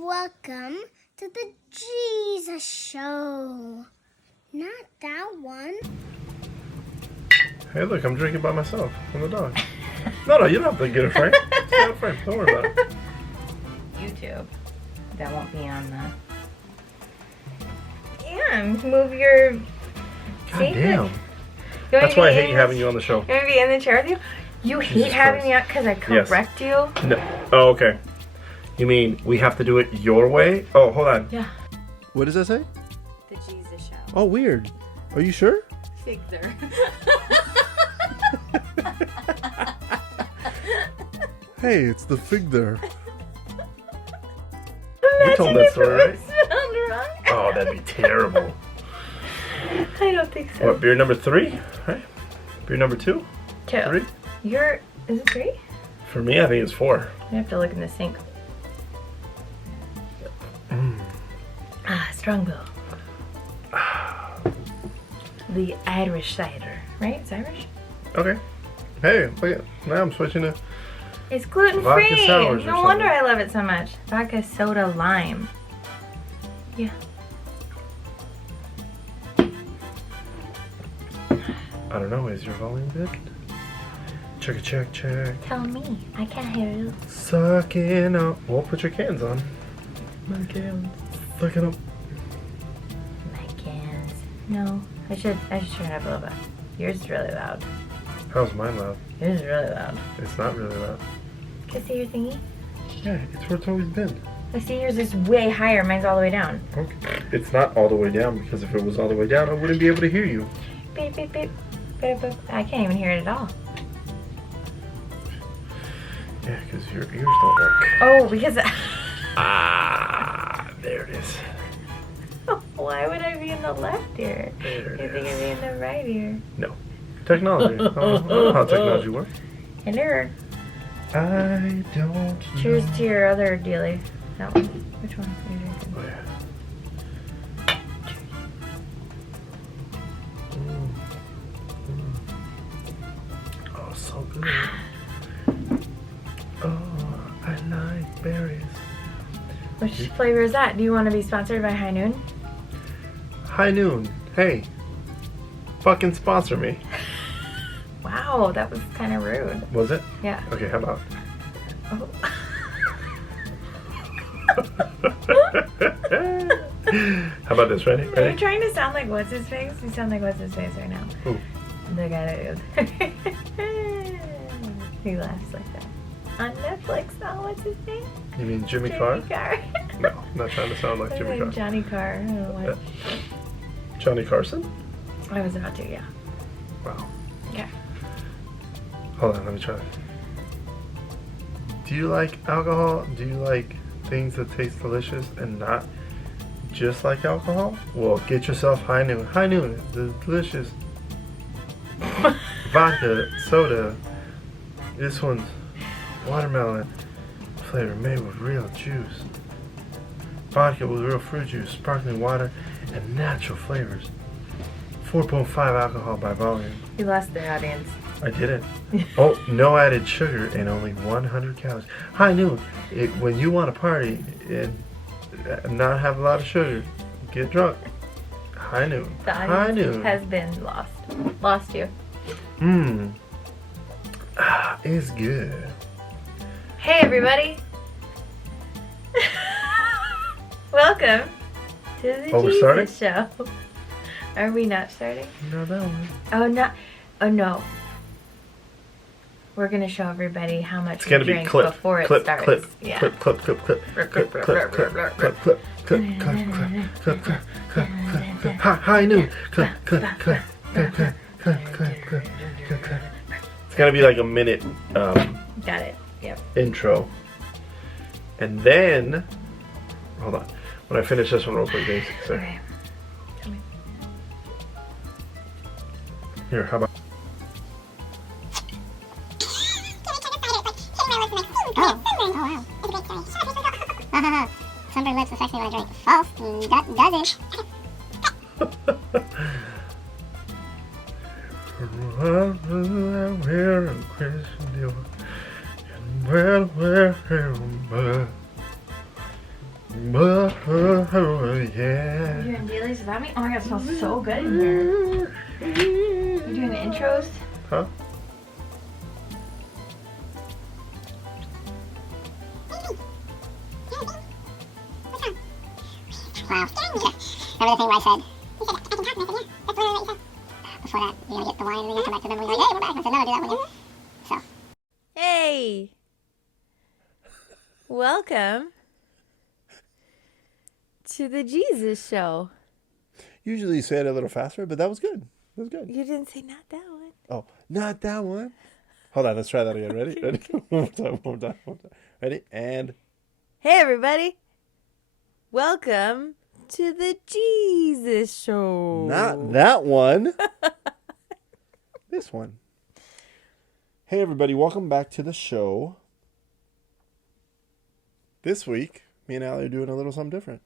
Welcome to the Jesus Show. Not that one. Hey, look, I'm drinking by myself from the dog. No, you don't have to get a frame. Get a frame. Don't worry about it. YouTube. That won't be on the... Yeah, move your... God damn. You That's why I hate having you on the show. You want to be in the chair with you? You Jesus hate having Christ. me on because I correct you? No. Oh, okay. You mean we have to do it your way? Oh, hold on. Yeah. What does that say? The Jesus Show. Oh, weird. Are you sure? Figure. Hey, it's the fig there. We told that story, right? Wrong. Oh, that'd be terrible. I don't think so. What, beer number 3? Right? Beer number 2? 2. 3? Is it 3? For me, I think it's 4. I have to look in the sink. Strongbow. The Irish cider, right? It's Irish? Okay. Hey, look at now I'm switching to... It's gluten Vodka free. sours or No wonder something. I love it so much. Vodka soda lime. Yeah. I don't know, is your volume good? Check. Tell me. I can't hear you. Sucking up. Well, put your cans on. My cans. Sucking up. My cans. No. I should turn it up a little bit. Yours is really loud. How's mine loud? Yours is really loud. It's not really loud. Can I see your thingy? Yeah, it's where it's always been. I see yours is way higher. Mine's all the way down. Okay. It's not all the way down because if it was all the way down, I wouldn't be able to hear you. Beep, beep, beep. Beep, beep. I can't even hear it at all. Yeah, because your ears don't work. Oh, because... Ah, there it is. Why would I be in the left ear? There it You think I'd be is. in the right ear? No. Technology. I don't know how technology works. Hello. I don't Cheers know. to your other dealie. That one. Which one are you drinking? Oh, yeah. Oh, so good. Oh, I like berries. Which flavor is that? Do you want to be sponsored by High Noon? High Noon. Hey. Fucking sponsor me. Wow, that was kind of rude. Was it? Yeah. Okay, how about? Oh. How about this? Ready? Are you Ready? trying to sound like what's his face? You sound like what's his face right now. Who? The guy that he laughs like that. On Netflix, oh, what's his name? You mean Jimmy Carr? Carr. No, I'm not trying to sound like Jimmy Carr. Johnny Carr. I don't know what. Johnny Carson? I was about to, yeah. Wow. Okay. Hold on, let me try. Do you like alcohol? Do you like things that taste delicious and not just like alcohol? Well, get yourself High Noon. High Noon, the delicious vodka, soda. This one's watermelon flavor made with real juice. Vodka with real fruit juice, sparkling water, and natural flavors. 4.5 alcohol by volume. You lost the audience. I didn't. Oh, no added sugar and only 100 calories. High Noon. When you want to party and not have a lot of sugar, get drunk. High Noon. The High audience Noon. has been lost. Lost you. Mmm. Ah, it's good. Hey, everybody. Welcome to the Oh, we're Jesus starting? Show. Are we not starting? Not that one. Oh, not. Oh, no. We're going to show everybody how much It's we gonna be drink clip, before it clip, starts. clip, Yeah. clip, clip, clip, clip, clip, clip, clip, clip, clip, clip, clip, clip, clip, clip, clip, clip. High Noon. Clip, clip, clip, clip, clip, clip, clip, clip, clip. It's gonna be like a minute Got it. Yep. intro, and then hold on. When I finish this one real quick, Daisy. So Okay. Tell me. here, how about? Sunburned lips affect me when I drink. False. That doesn't. Yeah. You're doing dailies without me? Oh my god, it smells so good in here. You're doing the intros? Huh? Wow. Remember the thing where I said, you said, I can talk next to you. That's literally what you said. Before that, you're going to get the wine and then you come back to them and you're like, hey, we're back. I said, no, do that one, yeah. So. Hey! Welcome to the Jesus Show. Usually you say it a little faster, but that was good. That was good. You didn't say not that one. Oh, not that one. Hold on, let's try that again. Ready? Ready? One more time. Ready? And Hey everybody! Welcome to the Jesus Show. not that one. This one. Hey everybody, welcome back to the show. This week, me and Allie are doing a little something different.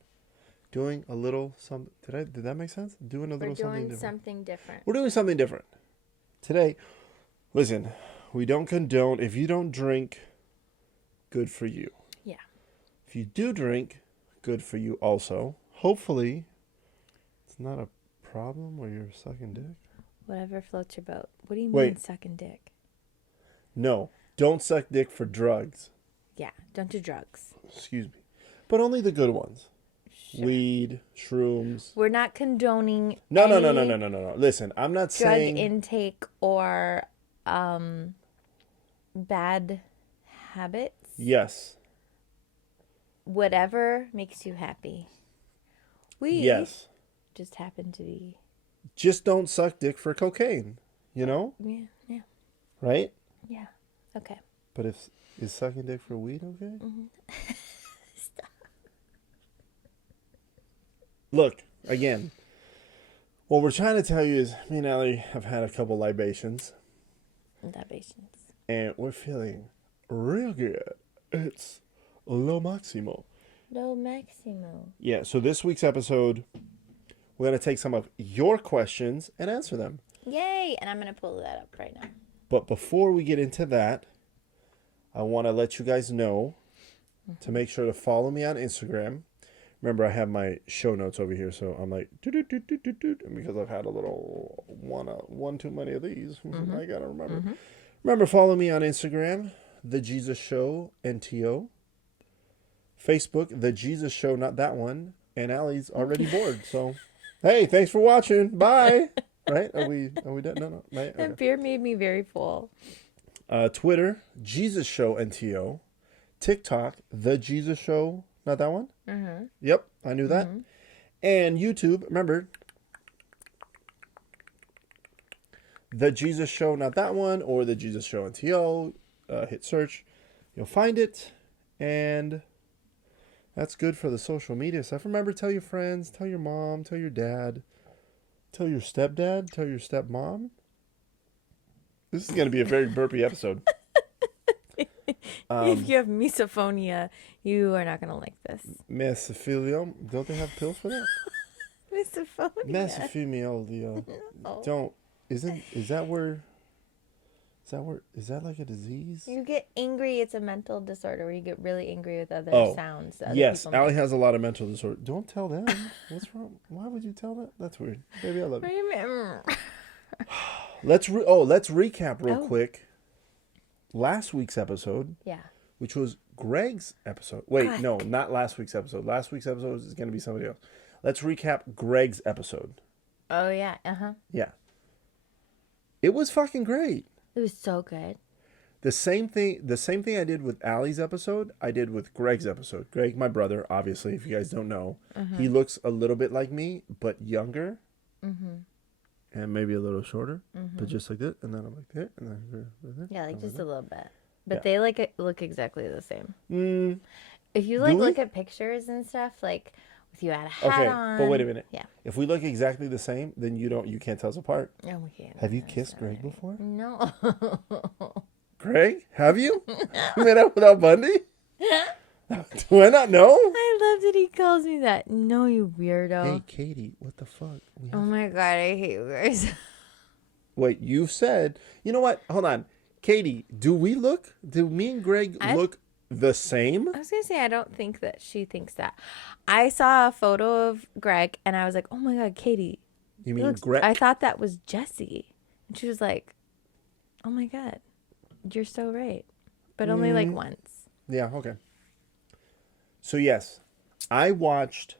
Doing a little something. Did that make sense? Doing a little something different. We're doing something different. Today, listen, we don't condone, if you don't drink, good for you. Yeah. If you do drink, good for you also. Hopefully, it's not a problem where you're sucking dick. Whatever floats your boat. What do you mean Wait. sucking dick? No, don't suck dick for drugs. Yeah, don't do drugs. Excuse me. But only the good ones. Sure. Weed, shrooms. We're not condoning No. any Listen, I'm not drug saying... intake or bad habits. Yes. Whatever makes you happy. We Yes. just happen to be... Just don't suck dick for cocaine. You know? Yeah. Right? Yeah. Okay. But is sucking dick for weed okay? Stop. Look, again, what we're trying to tell you is me and Allie have had a couple libations. And we're feeling real good. It's lo maximo. Lo maximo. Yeah, so this week's episode, we're going to take some of your questions and answer them. Yay! And I'm going to pull that up right now. But before we get into that, I want to let you guys know to make sure to follow me on Instagram. Remember, I have my show notes over here, so I'm like, because I've had a little one too many of these. I got to remember. Remember, follow me on Instagram, TheJesusShowNTO. Facebook, The Jesus Show, not that one. And Allie's already bored, so hey, thanks for watching. Bye. Right? Are we done? No. Right? Okay. That beer made me very full. Twitter, JesusShowNTO. TikTok, The Jesus Show, not that one? Yep, I knew that. And YouTube, remember, The Jesus Show, not that one, or The Jesus Show NTO. Hit search. You'll find it. And that's good for the social media stuff. Remember, tell your friends, tell your mom, tell your dad, tell your stepdad, tell your stepmom. This is going to be a very burpy episode. If you have misophonia, you are not going to like this. Mesothelium. Don't they have pills for that? Misophonia. Mesothelium. No. Don't. Is that like a disease? You get angry. It's a mental disorder where you get really angry with other sounds. That other Yes, people Allie make. has a lot of mental disorder. Don't tell them. What's wrong? Why would you tell that? That's weird. Baby, I love you. Remember. Let's recap real quick. Last week's episode, Yeah. which was Greg's episode. Wait, God. no, not last week's episode. Last week's episode is going to be somebody else. Let's recap Greg's episode. Oh, yeah. Yeah. It was fucking great. It was so good. The same thing I did with Allie's episode, I did with Greg's episode. Greg, my brother, obviously, if you guys don't know, he looks a little bit like me, but younger. And maybe a little shorter, but just like that. And then I'm like that. And then Yeah, like just a little bit. But Yeah. they look exactly the same. If you look at pictures and stuff, like if you had a hat on. But wait a minute. Yeah. If we look exactly the same, then you can't tell us apart. No, we can't. Have you kissed Greg before? No. Greg, have you? You made out with Al Bundy? Do I not know? I love that he calls me that. No, you weirdo. Hey, Katie, what the fuck? Oh my god, I hate you guys. Wait, you said... You know what? Hold on. Katie, do me and Greg look the same. I was going to say, I don't think that she thinks that. I saw a photo of Greg and I was like, oh my God, Katie. You mean Greg? I thought that was Jesse. And she was like, oh my God, you're so right. But only like once. Yeah, okay. So yes, I watched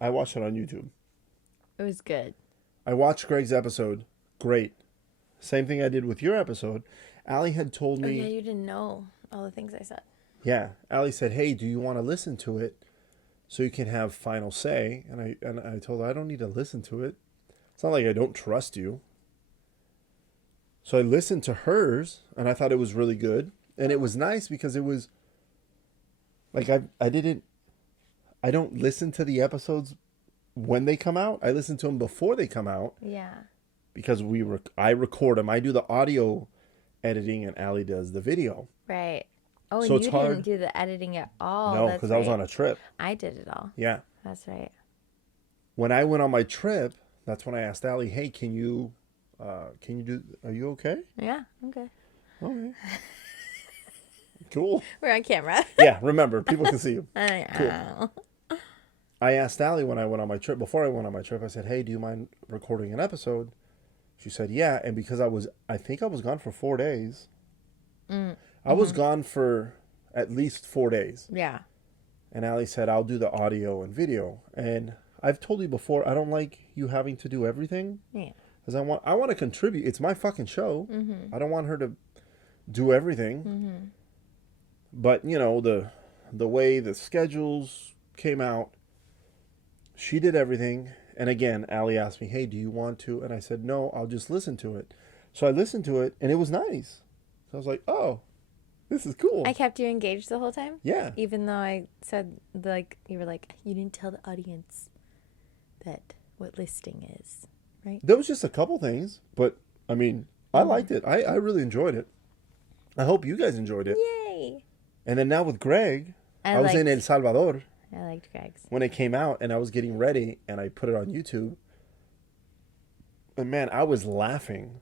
it on YouTube. It was good. I watched Greg's episode. Great. Same thing I did with your episode. Allie had told me. Oh, yeah, you didn't know all the things I said. Yeah, Allie said, "Hey, do you want to listen to it so you can have final say?" And I told her I don't need to listen to it. It's not like I don't trust you. So I listened to hers, and I thought it was really good, and it was nice because it was like I don't listen to the episodes when they come out. I listen to them before they come out. Yeah. Because I record them. I do the audio editing, and Allie does the video. Right. Oh, So and it's you hard. didn't do the editing at all. No, That's because I was right. on a trip. I did it all. Yeah. That's right. When I went on my trip, that's when I asked Allie, "Hey, can you do? Are you okay?" Yeah. Okay. Okay. Cool. We're on camera. Yeah. Remember, people can see you. I know. I asked Allie when I went on my trip. Before I went on my trip, I said, "Hey, do you mind recording an episode?" She said, "Yeah." And because I think I was gone for 4 days. I was gone for at least 4 days. Yeah. And Allie said, "I'll do the audio and video." And I've told you before, I don't like you having to do everything. Yeah. Because I want to contribute. It's my fucking show. I don't want her to do everything. But, you know, the way the schedules came out, she did everything. And again, Allie asked me, "Hey, do you want to?" And I said, "No, I'll just listen to it." So I listened to it, and it was nice. So I was like, "Oh, this is cool." I kept you engaged the whole time? Yeah. Even though I said, like, you were like, you didn't tell the audience that what listing is, right? There was just a couple things, but, I mean, I liked it. I really enjoyed it. I hope you guys enjoyed it. Yay! And then now with Greg, I was in El Salvador I liked Greg's. when it came out, and I was getting ready, and I put it on YouTube. And man, I was laughing.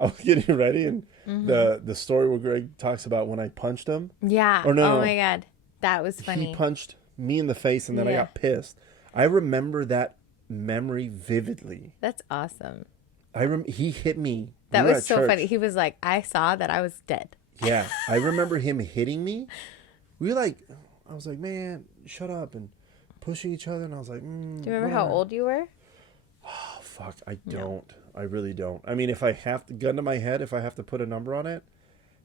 I was getting ready, and the story where Greg talks about when I punched him. Yeah. Or no, oh no. my God. That was funny. He punched me in the face, and then I Yeah. got pissed. I remember that memory vividly. That's awesome. He hit me. That We were was at so church. funny. He was like, I saw that I was dead. Yeah, I remember him hitting me. We were like, I was like, "Man, shut up," and pushing each other, and I was like, Do you remember how old you were? Oh, fuck, I don't. I really don't. I mean, if I have to, gun to my head, if I have to put a number on it,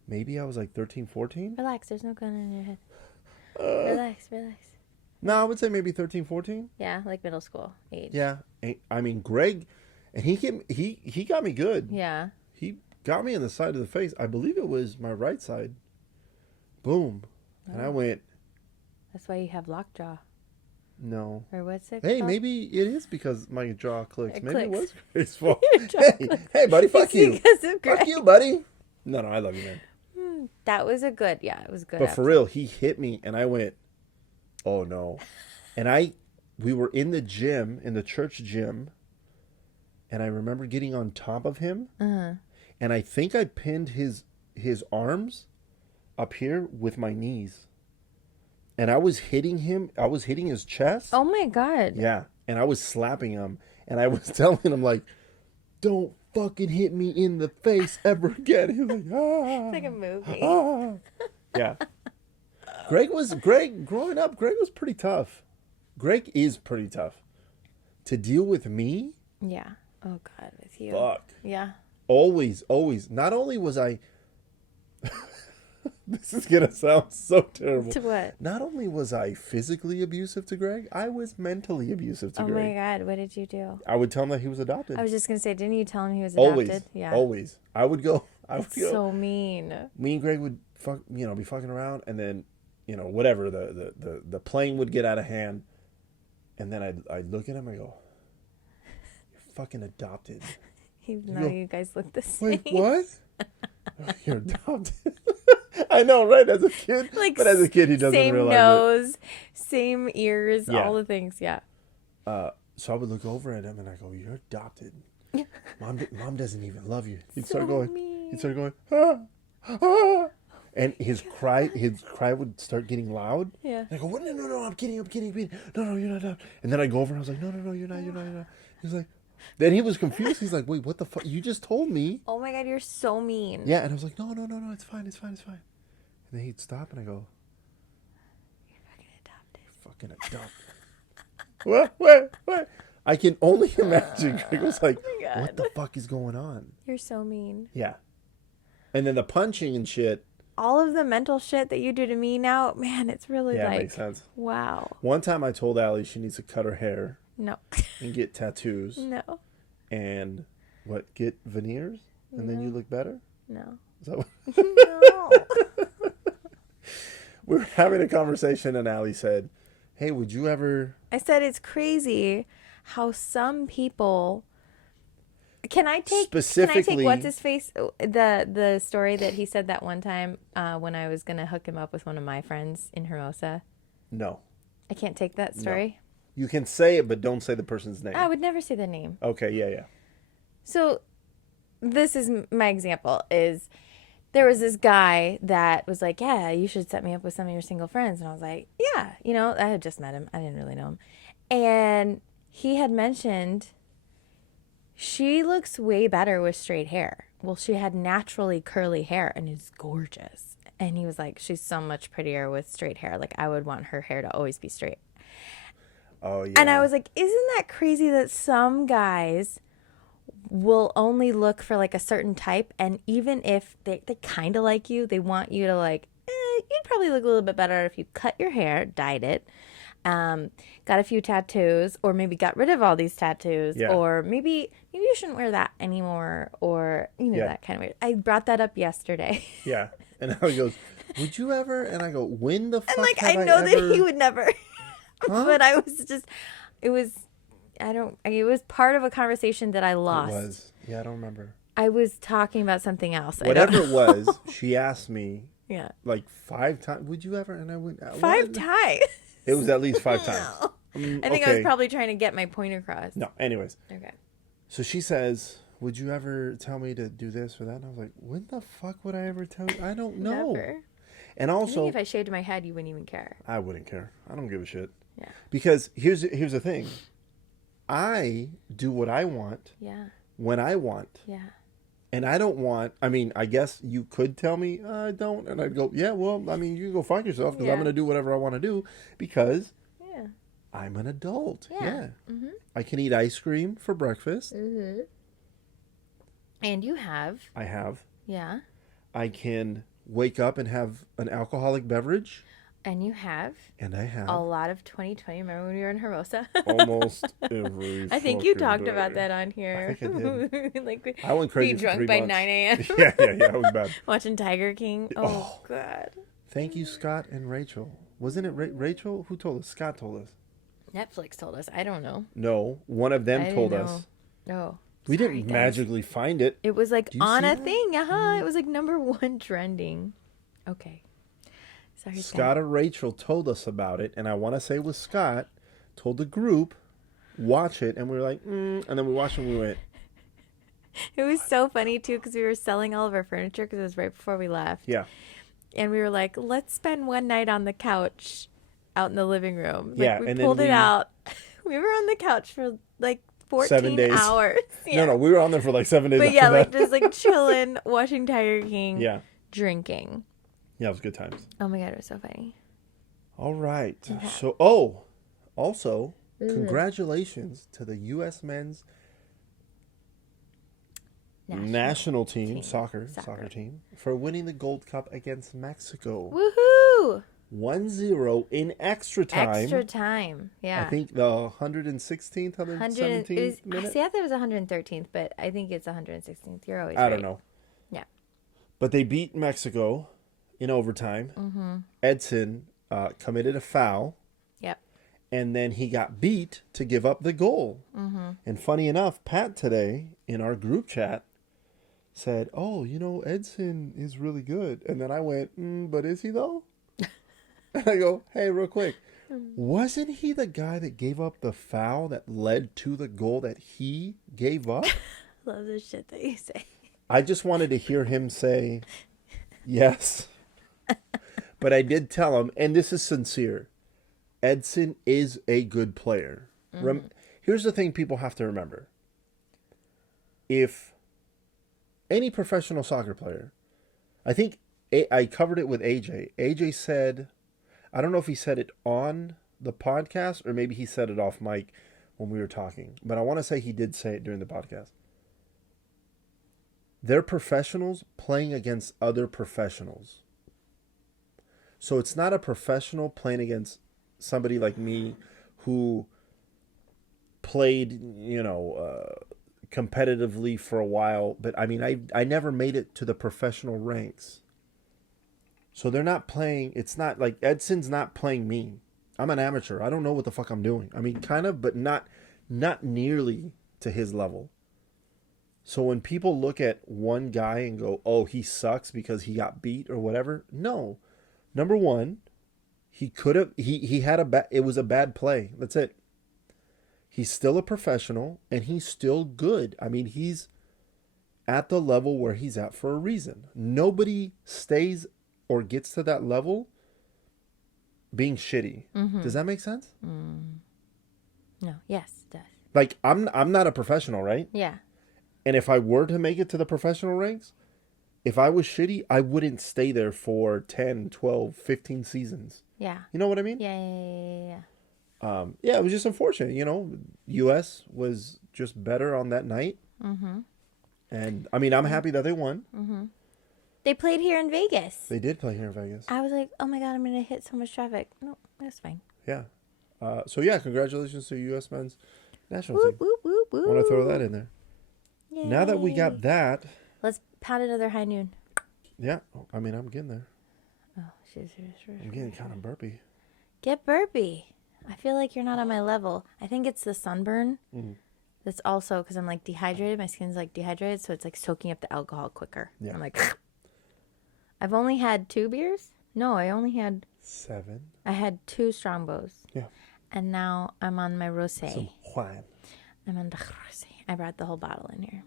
maybe I was like 13, 14? Relax. There's no gun in your head. Relax. No, I would say maybe 13, 14. Yeah, like middle school age. Yeah. I mean, Greg, and he got me good. Yeah. He got me in the side of the face. I believe it was my right side. Boom. And I went, That's why you have lockjaw. no. Or what's it Hey, called? maybe it is because my jaw clicks. It Maybe it was clicks. Greg's fault. Hey, buddy, fuck It's you. because of Greg. Fuck you, buddy. No, I love you, man. That was a good, it was good. But for real, he hit me, and I went, "Oh no!" And we were in the gym, in the church gym, and I remember getting on top of him, and I think I pinned his arms up here with my knees, and I was hitting him. I was hitting his chest. Oh my God. Yeah, and I was slapping him, and I was telling him like, "Don't fucking hit me in the face ever again." He was like, "Ah." It's like a movie. Ah. Yeah. Growing up, Greg was pretty tough. Greg is pretty tough. To deal with me, Yeah. Oh God, with you. fuck. Yeah. Always. Not only was I this is gonna sound so terrible. To what? Not only was I physically abusive to Greg, I was mentally abusive to Oh Greg. my God, what did you do? I would tell him that he was adopted. I was just gonna say, didn't you tell him he was adopted? Always. Yeah. Always. I would go. So mean. Me and Greg would be fucking around, and then, whatever, the playing would get out of hand, and then I'd look at him and I go, "You're fucking adopted." Even though you guys look the same. Wait, what? You're adopted. I know, right? As a kid, but as a kid, he doesn't same realize nose, same ears, Yeah. all the things. Yeah. it. So I would look over at him and I go, "You're adopted. Mom doesn't even love you." He'd So start going. mean. He'd start going. Ah, ah. And his cry would start getting loud. Yeah. And I go, what? No, I'm kidding. No, you're not done. And then I go over and I was like, no, you're not. He's like, then he was confused. He's like, wait, what the fuck? You just told me. Oh my God, you're so mean. Yeah, and I was like, no, it's fine. And then he'd stop and I go, fucking adopted. What? I can only imagine. Greg was like, God. what the fuck is going on? You're so mean. Yeah. And then the punching and shit. All of the mental shit that you do to me now, man, it's really Yeah, like, it makes sense. wow. One time I told Allie she needs to cut her hair No. and get tattoos. No. And get veneers? And then you look better? No. Is that what? No. We were having a conversation and Allie said, hey, would you ever... I said it's crazy how some people... Can I take what's his face, the story that he said that one time when I was gonna hook him up with one of my friends in Hermosa? No. I can't take that story. No. You can say it, but don't say the person's name. I would never say the name. Okay, yeah. So this is my example. Is there was this guy that was like, yeah, you should set me up with some of your single friends, and I was like, yeah, I had just met him. I didn't really know him, and he had mentioned. She looks way better with straight hair. Well, she had naturally curly hair and is gorgeous. And he was like, she's so much prettier with straight hair. Like, I would want her hair to always be straight. Oh, yeah. And I was like, isn't that crazy that some guys will only look for like a certain type? And even if they kind of like you, they want you to like, you'd probably look a little bit better if you cut your hair, dyed it. Got a few tattoos, or maybe got rid of all these tattoos, or maybe you shouldn't wear that anymore, or that kind of weird. I brought that up yesterday. Yeah, and Allie goes, "Would you ever?" And I go, "When the fuck?" And like have I know ever... that he would never, but I was just, it was part of a conversation that I lost. It was, yeah, I don't remember. I was talking about something else. Whatever it was, she asked me, yeah, like 5 times. Would you ever? And I went 5 times. It was at least 5 times. I think I was probably trying to get my point across. No, anyways. Okay. So she says, would you ever tell me to do this or that? And I was like, when the fuck would I ever tell you? I don't know. Never. And also... I think if I shaved my head, you wouldn't even care. I wouldn't care. I don't give a shit. Yeah. Because here's the thing. I do what I want. Yeah. When I want. Yeah. And I don't want... I mean, I guess you could tell me, I don't. And I'd go, yeah, well, I mean, you can go find yourself because I'm going to do whatever I want to do because... Yeah. I'm an adult. Yeah. Mm-hmm. I can eat ice cream for breakfast. Mm-hmm. And you have. I have. Yeah. I can wake up and have an alcoholic beverage. And you have. And I have. A lot of 2020. Remember when we were in Hermosa? Almost every I think you fucking talked day. about that on here. I think I did. Like, I went crazy be for drunk 3 by months. 9 a.m. Yeah, it was bad. Watching Tiger King. Oh, God. Thank you, Scott and Rachel. Wasn't it Rachel? Who told us? Scott told us. Netflix told us. I don't know. No, one of them told us. No. We didn't magically find it. It was like on a that? thing. It was like #1 trending. Okay. Sorry, Scott or Rachel told us about it, and I want to say it was Scott, told the group, watch it, and we were like, and then we watched it and we went. It was so funny, too, because we were selling all of our furniture because it was right before we left. Yeah. And we were like, let's spend one night on the couch out in the living room. Like, Yeah, we and then pulled it out. We were on the couch for like 14 7 days. hours. Yeah. No, we were on there for like 7 days. But after yeah, that. like just like chilling, watching Tiger King. Yeah. Drinking. Yeah, it was good times. Oh my God, it was so funny. All right. Okay. So, also, congratulations to the U.S. men's national team, soccer team, for winning the Gold Cup against Mexico. Woohoo! 1-0 in extra time. Extra time, yeah. I think the 116th, 117th minute. See, I thought it was 113th, but I think it's 116th. You're always I right. don't know. Yeah. But they beat Mexico in overtime. Mm-hmm. Edson committed a foul. Yep. And then he got beat to give up the goal. Mm-hmm. And funny enough, Pat today in our group chat said, oh, Edson is really good. And then I went, but is he though? And I go, hey, real quick. Wasn't he the guy that gave up the foul that led to the goal that he gave up? Love the shit that you say. I just wanted to hear him say, yes. But I did tell him, and this is sincere, Edson is a good player. Here's the thing people have to remember. If any professional soccer player, I think I covered it with AJ. AJ said, I don't know if he said it on the podcast or maybe he said it off mic when we were talking, but I want to say he did say it during the podcast. They're professionals playing against other professionals. So it's not a professional playing against somebody like me who played, competitively for a while. But I mean, I never made it to the professional ranks. So they're not playing. It's not like Edson's not playing me. I'm an amateur. I don't know what the fuck I'm doing. I mean, kind of, but not nearly to his level. So when people look at one guy and go, oh, he sucks because he got beat or whatever. No. Number one, he could have, he had it was a bad play. That's it. He's still a professional and he's still good. I mean, he's at the level where he's at for a reason. Nobody stays or gets to that level being shitty. Does that make sense? No. Yes, it does. Like, I'm not a professional, right? Yeah. And if I were to make it to the professional ranks, if I was shitty, I wouldn't stay there for 10, 12, 15 seasons. Yeah. You know what I mean? Yeah. Yeah, it was just unfortunate. U.S. was just better on that night. And, I mean, I'm happy that they won. They played here in Vegas. They did play here in Vegas. I was like, oh my God, I'm going to hit so much traffic. No, that's fine. Yeah. So, yeah, congratulations to U.S. men's national team. Whoop, whoop, whoop. I want to throw that in there. Yay. Now that we got that. Let's pound another high noon. Yeah. I mean, I'm getting there. Oh, I'm getting kind of burpy. Get burpy. I feel like you're not on my level. I think it's the sunburn. That's also because I'm like dehydrated. My skin's like dehydrated. So it's like soaking up the alcohol quicker. Yeah. I'm like, I've only had 2 beers. No, I only had 7. I had 2 Strongbows. Yeah. And now I'm on my rosé. Some wine. I'm on the rosé. I brought the whole bottle in here.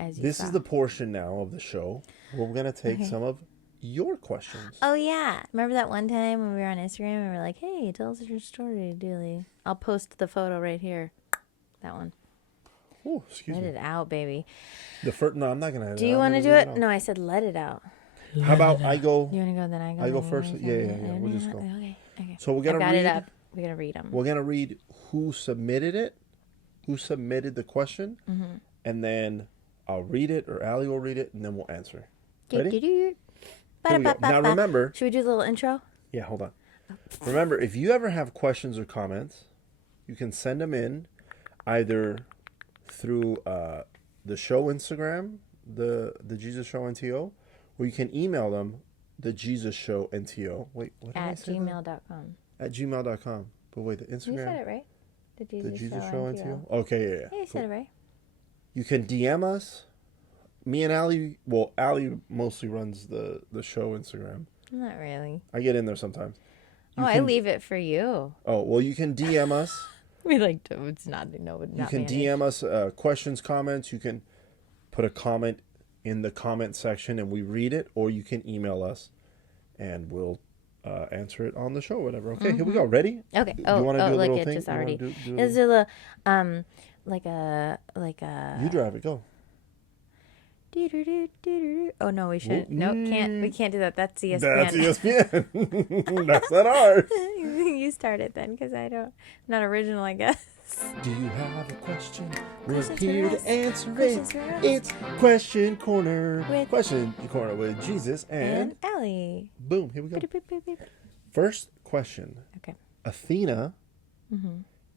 As you This saw. is the portion now of the show where we're going to take some of your questions. Oh, yeah. Remember that one time when we were on Instagram and we were like, hey, tell us your story, Dooley. I'll post the photo right here. That one. Oh, excuse Let me. it out, baby. No, I'm not going to. Do you want to do it? No, I said let it out. How about I go? You want to go, then I go? I go then you first? go, Yeah, then I we'll just go. Okay. So we're going to I got read. it up. We're going to read them. We're going to read who submitted it, who submitted the question, and then I'll read it or Allie will read it, and then we'll answer. Ready? Here we go. Now remember. Should we do the little intro? Yeah, hold on. Remember, if you ever have questions or comments, you can send them in either through the show Instagram, the JesusShowNTO, or you can email them, TheJesusShowNTO. Wait, what did I At say? gmail.com. At gmail.com. But wait, the Instagram. You said it right. The Jesus Show TheJesusShowNTO. Okay, yeah. Yeah, you said it right. You can DM us. Me and Allie, well, Allie mostly runs the show Instagram. Not really. I get in there sometimes. I leave it for you. Oh, well, you can DM us. We like to. It's not You not can managed. DM us questions, comments. You can put a comment in the comment section and we read it, or you can email us and we'll answer it on the show or whatever. Okay, here we go. Ready? Okay. Do Oh, you want to do a like little it thing? just You wanna already. do Is it a like a You drive it. Go. doo-doo-doo-doo-doo-doo. Oh no, we shouldn't. No, can't. We can't do that. That's ESPN. That's ESPN. That's not ours. You start it then, because I don't. Not original, I guess. Do you have a question? We're Questions here for us. to answer Questions it. for us. It's Question Corner. With- Question Corner with Jesus And and Ellie. boom. Here we go. Beep, beep, beep, beep. First question. Okay. Athena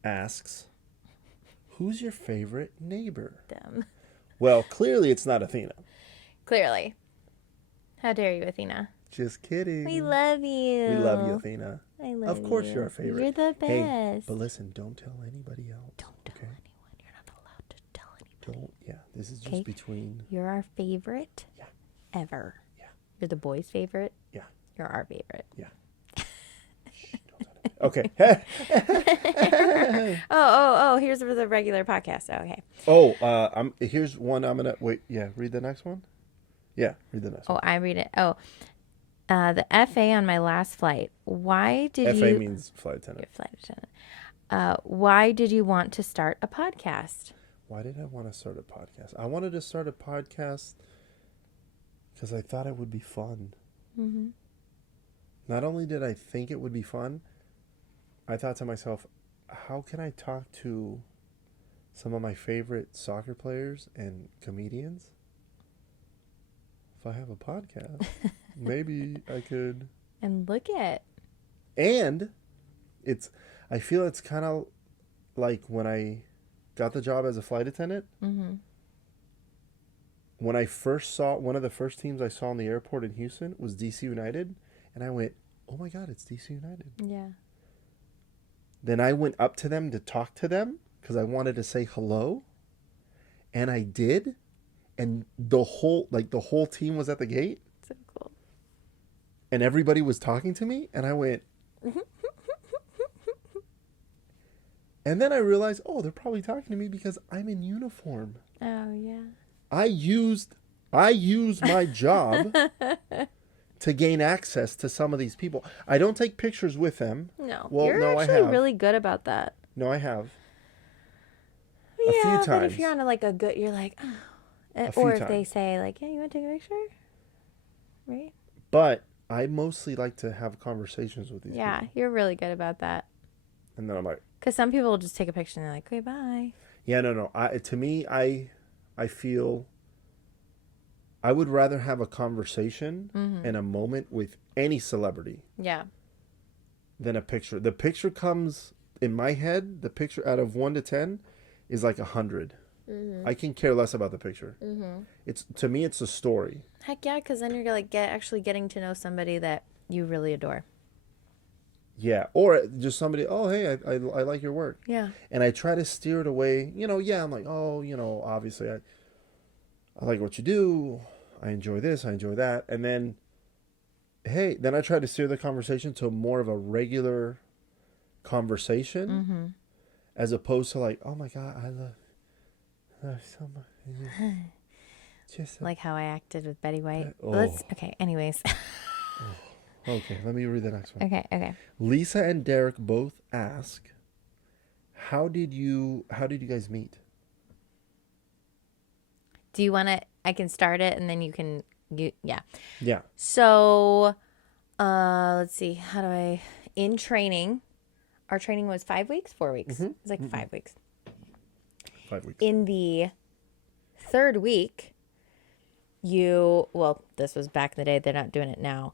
asks, who's your favorite neighbor? Them. Well, clearly it's not Athena. Clearly. How dare you, Athena? Just kidding. We love you. We love you, Athena. I love Of course you. you're our favorite. You're the best. Hey, but listen, don't tell anybody else. Don't tell okay? anyone. You're not allowed to tell anybody. Don't. Yeah, this is just Okay. between. You're our favorite Yeah. ever. Yeah. You're the boys' favorite. Yeah. You're our favorite. Yeah. Shh, don't tell anybody. Okay. Oh, here's the regular podcast. Oh, okay. Oh, here's one I'm gonna wait. Yeah, read the next one. Yeah, read the next one. Oh, I read it. Oh, The FA on my last flight. Why did FA you... means flight attendant. Your flight attendant. Why did you want to start a podcast? Why did I want to start a podcast? I wanted to start a podcast because I thought it would be fun. Mm-hmm. Not only did I think it would be fun, I thought to myself, how can I talk to some of my favorite soccer players and comedians? If I have a podcast, maybe I could. And look at... And I feel it's kind of like when I got the job as a flight attendant. Mm-hmm. When I first saw, one of the first teams I saw in the airport in Houston was DC United. And I went, oh my God, it's DC United. Yeah. Then I went up to them to talk to them because I wanted to say hello. And I did. And the whole team was at the gate. So cool. And everybody was talking to me. And I went. And then I realized, oh, they're probably talking to me because I'm in uniform. Oh, yeah. I used my job to gain access to some of these people. I don't take pictures with them. No. Well, You're no, I actually have. really good about that. No, I have. Yeah, few but times. if you're on a good, you're like, oh. A Or few if they times. say, like, yeah, you want to take a picture? Right? But I mostly like to have conversations with these Yeah, people. you're really good about that. And then I'm like, Because some people will just take a picture and they're like, okay, bye. yeah, no. To me, I feel I would rather have a conversation and a moment with any celebrity Yeah. than a picture. The picture comes in my head. The picture out of 1 to 10 is like 100. I can care less about the picture. It's to me, it's a story. Heck yeah, because then you're like actually getting to know somebody that you really adore. Yeah, or just somebody. Oh, hey, I like your work. Yeah. And I try to steer it away. Yeah, I'm like, oh, obviously I like what you do. I enjoy this. I enjoy that. And then, then I try to steer the conversation to more of a regular conversation, as opposed to like, oh my God, I love so much. Just Like how I acted with Betty White. oh. Okay, anyways. Okay, let me read the next one. Okay. Lisa and Derek both ask, how did you guys meet? Do you want to, I can start it and then you can, yeah. Yeah. So, let's see, in training, our training was 5 weeks, 4 weeks. It was like 5 weeks. 5 weeks. In the third week, this was back in the day. They're not doing it now.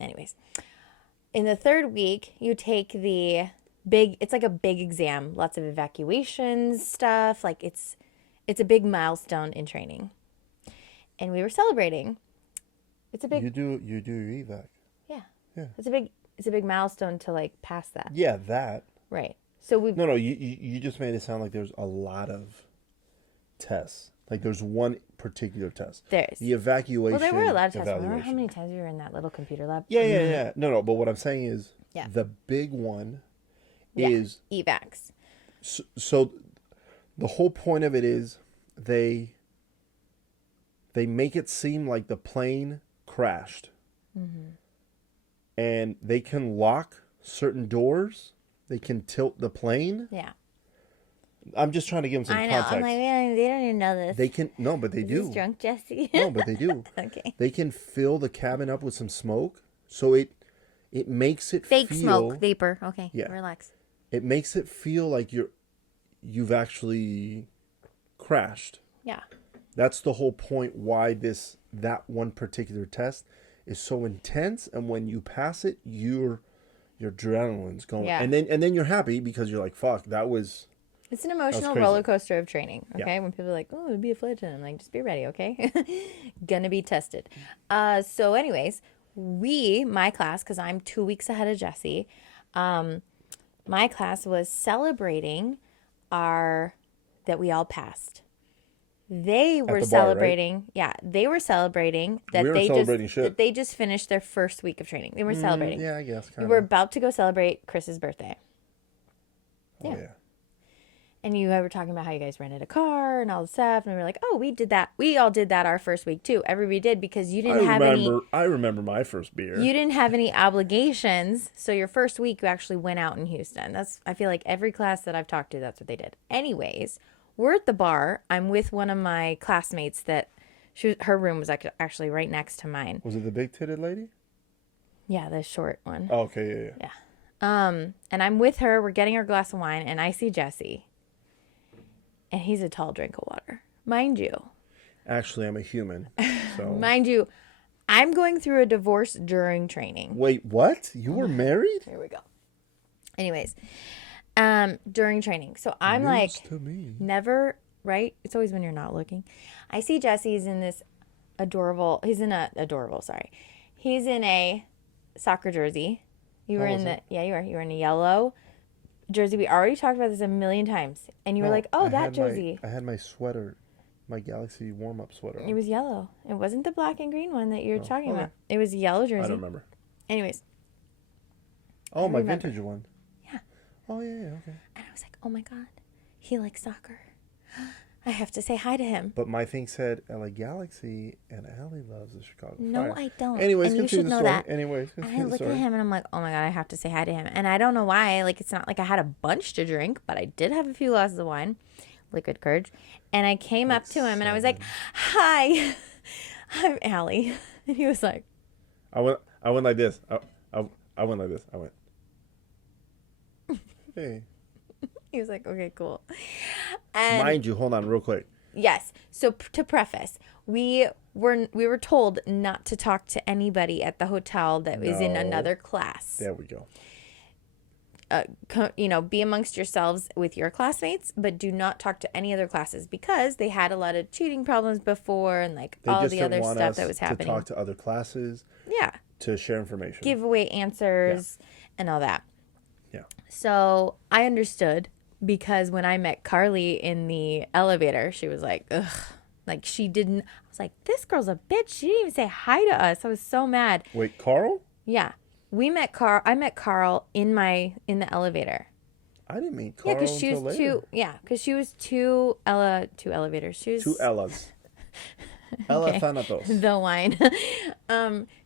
Anyways, in the third week, you take it's like a big exam, lots of evacuations stuff. Like it's a big milestone in training. And we were celebrating. It's a big, You do your evac. yeah. Yeah. It's a big milestone to like pass that. Yeah, that. Right. So we No, you just made it sound like there's a lot of tests. Like there's one particular test. There's. The evacuation. Well, there were a lot of tests. Remember evaluation. how many times we were in that little computer lab? Yeah. No, but what I'm saying is Yeah. the big one Yeah. is Evacs. so the whole point of it is they make it seem like the plane crashed. And they can lock certain doors. They can tilt the plane. Yeah. I'm just trying to give them some I know. context. I'm like, man, they don't even know this. They can but they Is do. this drunk Jesse? No, but they do. Okay. They can fill the cabin up with some smoke, so it makes it Fake feel, smoke, vapor. Okay. Yeah. Relax. It makes it feel like you've actually crashed. Yeah. That's the whole point why that one particular test is so intense, and when you pass it, your adrenaline's going, Yeah. and then you're happy because you're like, fuck, that was. It's an emotional crazy. roller coaster of training. Okay. Yeah. When people are like, oh, it'd be a flight attendant. I'm like, just be ready. Okay. Gonna be tested. So anyways, my class, cause I'm 2 weeks ahead of Jesse. My class was celebrating that we all passed. They were the bar, right? celebrating. Yeah. They were celebrating that We were celebrating shit. that they just finished their first week of training. They were celebrating. Yeah, I guess. We Kinda. were about to go celebrate Chris's birthday. Oh, yeah. yeah. And you were talking about how you guys rented a car and all the stuff. And we were like, oh, we did that. We all did that our first week too. Everybody did because you didn't have any. I remember my first beer. You didn't have any obligations. So your first week, you actually went out in Houston. I feel like every class that I've talked to, that's what they did. Anyways, we're at the bar. I'm with one of my classmates that her room was actually right next to mine. Was it the big-titted lady? Yeah, the short one. Oh, okay, yeah. And I'm with her. We're getting our glass of wine, and I see Jesse. And he's a tall drink of water. Mind you. Actually, I'm a human. So. Mind you, I'm going through a divorce during training. Wait, what? You were married? Here we go. Anyways, during training. So I'm News like, to me. never, right? It's always when you're not looking. I see Jesse's in this he's in a soccer jersey. You were you were in a yellow jersey. We already talked about this a million times. And you were like, oh, that jersey. I had my sweater, my Galaxy warm-up sweater on. It was yellow. It wasn't the black and green one that you're talking about. It was a yellow jersey. I don't remember. Anyways. Oh, my vintage one. Yeah. Oh, yeah, okay. And I was like, oh my God, he likes soccer. I have to say hi to him. But my thing said LA Galaxy, and Allie loves the Chicago Fire. No, I don't. Anyways, and you should know that. Anyways, I look at him and I'm like, oh my God, I have to say hi to him. And I don't know why. Like, it's not like I had a bunch to drink, but I did have a few glasses of wine, liquid courage. And I came up to him and I was like, hi, I'm Allie. And he was like, I went like this. I went like this. I went, hey. He was like, okay, cool. And mind you, hold on real quick. Yes. So to preface, we were told not to talk to anybody at the hotel that was in another class. There we go. Be amongst yourselves with your classmates, but do not talk to any other classes because they had a lot of cheating problems before and like all the other stuff that was happening. To talk to other classes. Yeah. To share information. Give away answers and all that. Yeah. So I understood. Because when I met Carly in the elevator, she was like, ugh. Like, she didn't. I was like, this girl's a bitch. She didn't even say hi to us. I was so mad. Wait, Carl? Yeah. I met Carl in the elevator. I didn't meet Carl because she was later. because she was two elevators. She was two Ellas. Ella Thanatos. The wine.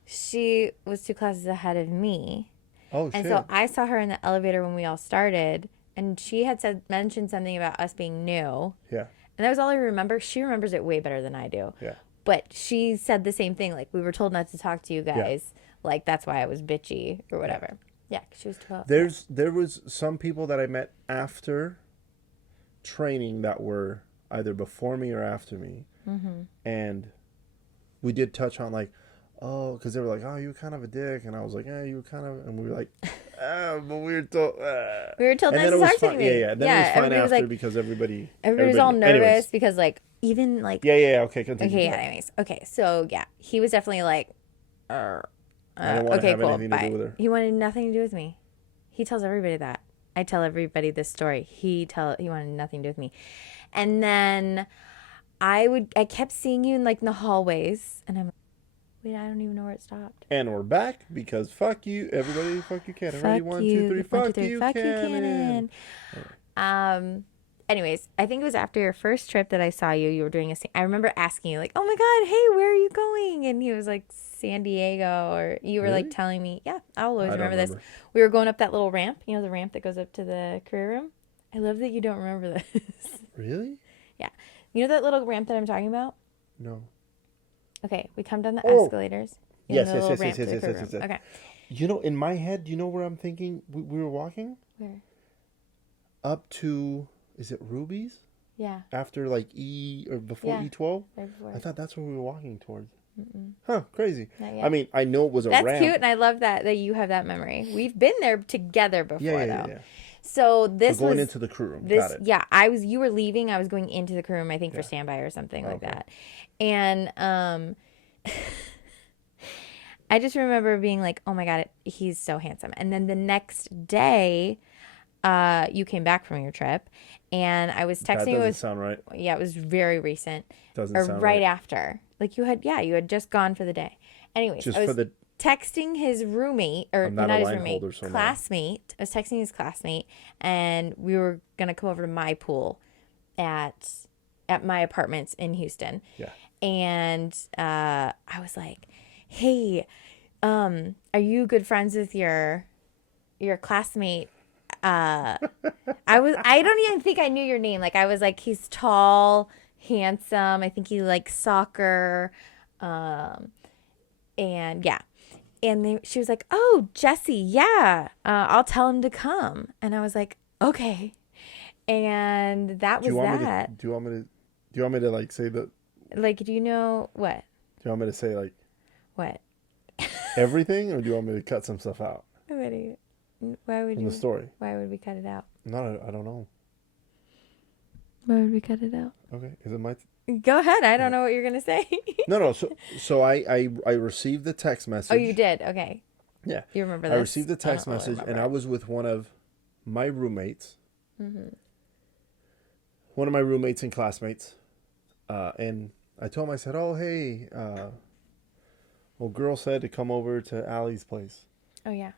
She was 2 classes ahead of me. Oh, shit. And so I saw her in the elevator when we all started. And she had mentioned something about us being new. Yeah. And that was all I remember. She remembers it way better than I do. Yeah. But she said the same thing. Like, we were told not to talk to you guys. Yeah. Like, that's why I was bitchy or whatever. Yeah, 'cause she was 12. There was some people that I met after training that were either before me or after me. Mm-hmm. And we did touch on, like, oh, because they were like, oh, you were kind of a dick. And I was like, yeah, you were kind of, and we were like, but we were told not to talk to me. Yeah. Then it was fine after because everybody was all nervous because, like, even, like. Yeah, okay, continue. Okay, anyways. Okay, so, yeah, he was definitely like, I didn't want to have anything to do with her. He wanted nothing to do with me. He tells everybody that. I tell everybody this story. He wanted nothing to do with me. And then I kept seeing you in, like, in the hallways, and I'm like, wait, I don't even know where it stopped. And we're back because fuck you, everybody. Fuck you, Cannon. Ready? 1, 2, 3. Fuck you, Cannon. Anyways, I think it was after your first trip that I saw you. You were doing I remember asking you, like, oh my God, hey, where are you going? And he was like, San Diego. Or you were like telling me, yeah, I'll always remember this. We were going up that little ramp. You know, the ramp that goes up to the career room? I love that you don't remember this. Really? Yeah. You know that little ramp that I'm talking about? No. Okay, we come down the escalators. Yes. Okay. You know, in my head, do you know where I'm thinking we were walking? Where? Up to, is it Ruby's? Yeah. After like before E12? Right before. I thought that's where we were walking towards. Mm-mm. Huh, crazy. I mean, I know it was a ramp. That's cute, and I love that you have that memory. We've been there together before, though. Yeah. So this going was into the crew room. This, got it. Yeah, you were leaving. I was going into the crew room, I think, for standby or something like that. And I just remember being like, oh my God, he's so handsome. And then the next day, you came back from your trip, and I was texting you. That doesn't sound right. Yeah, it was very recent. Doesn't sound right after. Like you had just gone for the day. Anyways, texting his roommate, or I'm not not a his line roommate, holder, so no. classmate. I was texting his classmate, and we were gonna come over to my pool at my apartments in Houston. Yeah. And I was like, "Hey, are you good friends with your classmate?" I don't even think I knew your name. Like, I was like, he's tall, handsome. I think he likes soccer. And yeah. And she was like, "Oh, Jesse, yeah, I'll tell him to come." And I was like, "Okay." And that was that. Do you want me to like say the? Like, do you know what? Do you want me to say like What? everything, or do you want me to cut some stuff out What do you, why would from you? the story? Why would we cut it out? No, I don't know. Why would we cut it out? Okay, is it my? Go ahead. I don't know what you're gonna say. No. So I received the text message. Oh, you did. Okay. Yeah. You remember I this? received the text don't really message, and remember I it. was with one of my roommates. One of my roommates and classmates, and I told him, I said, "Oh, hey, well, girl said to come over to Allie's place." Oh yeah.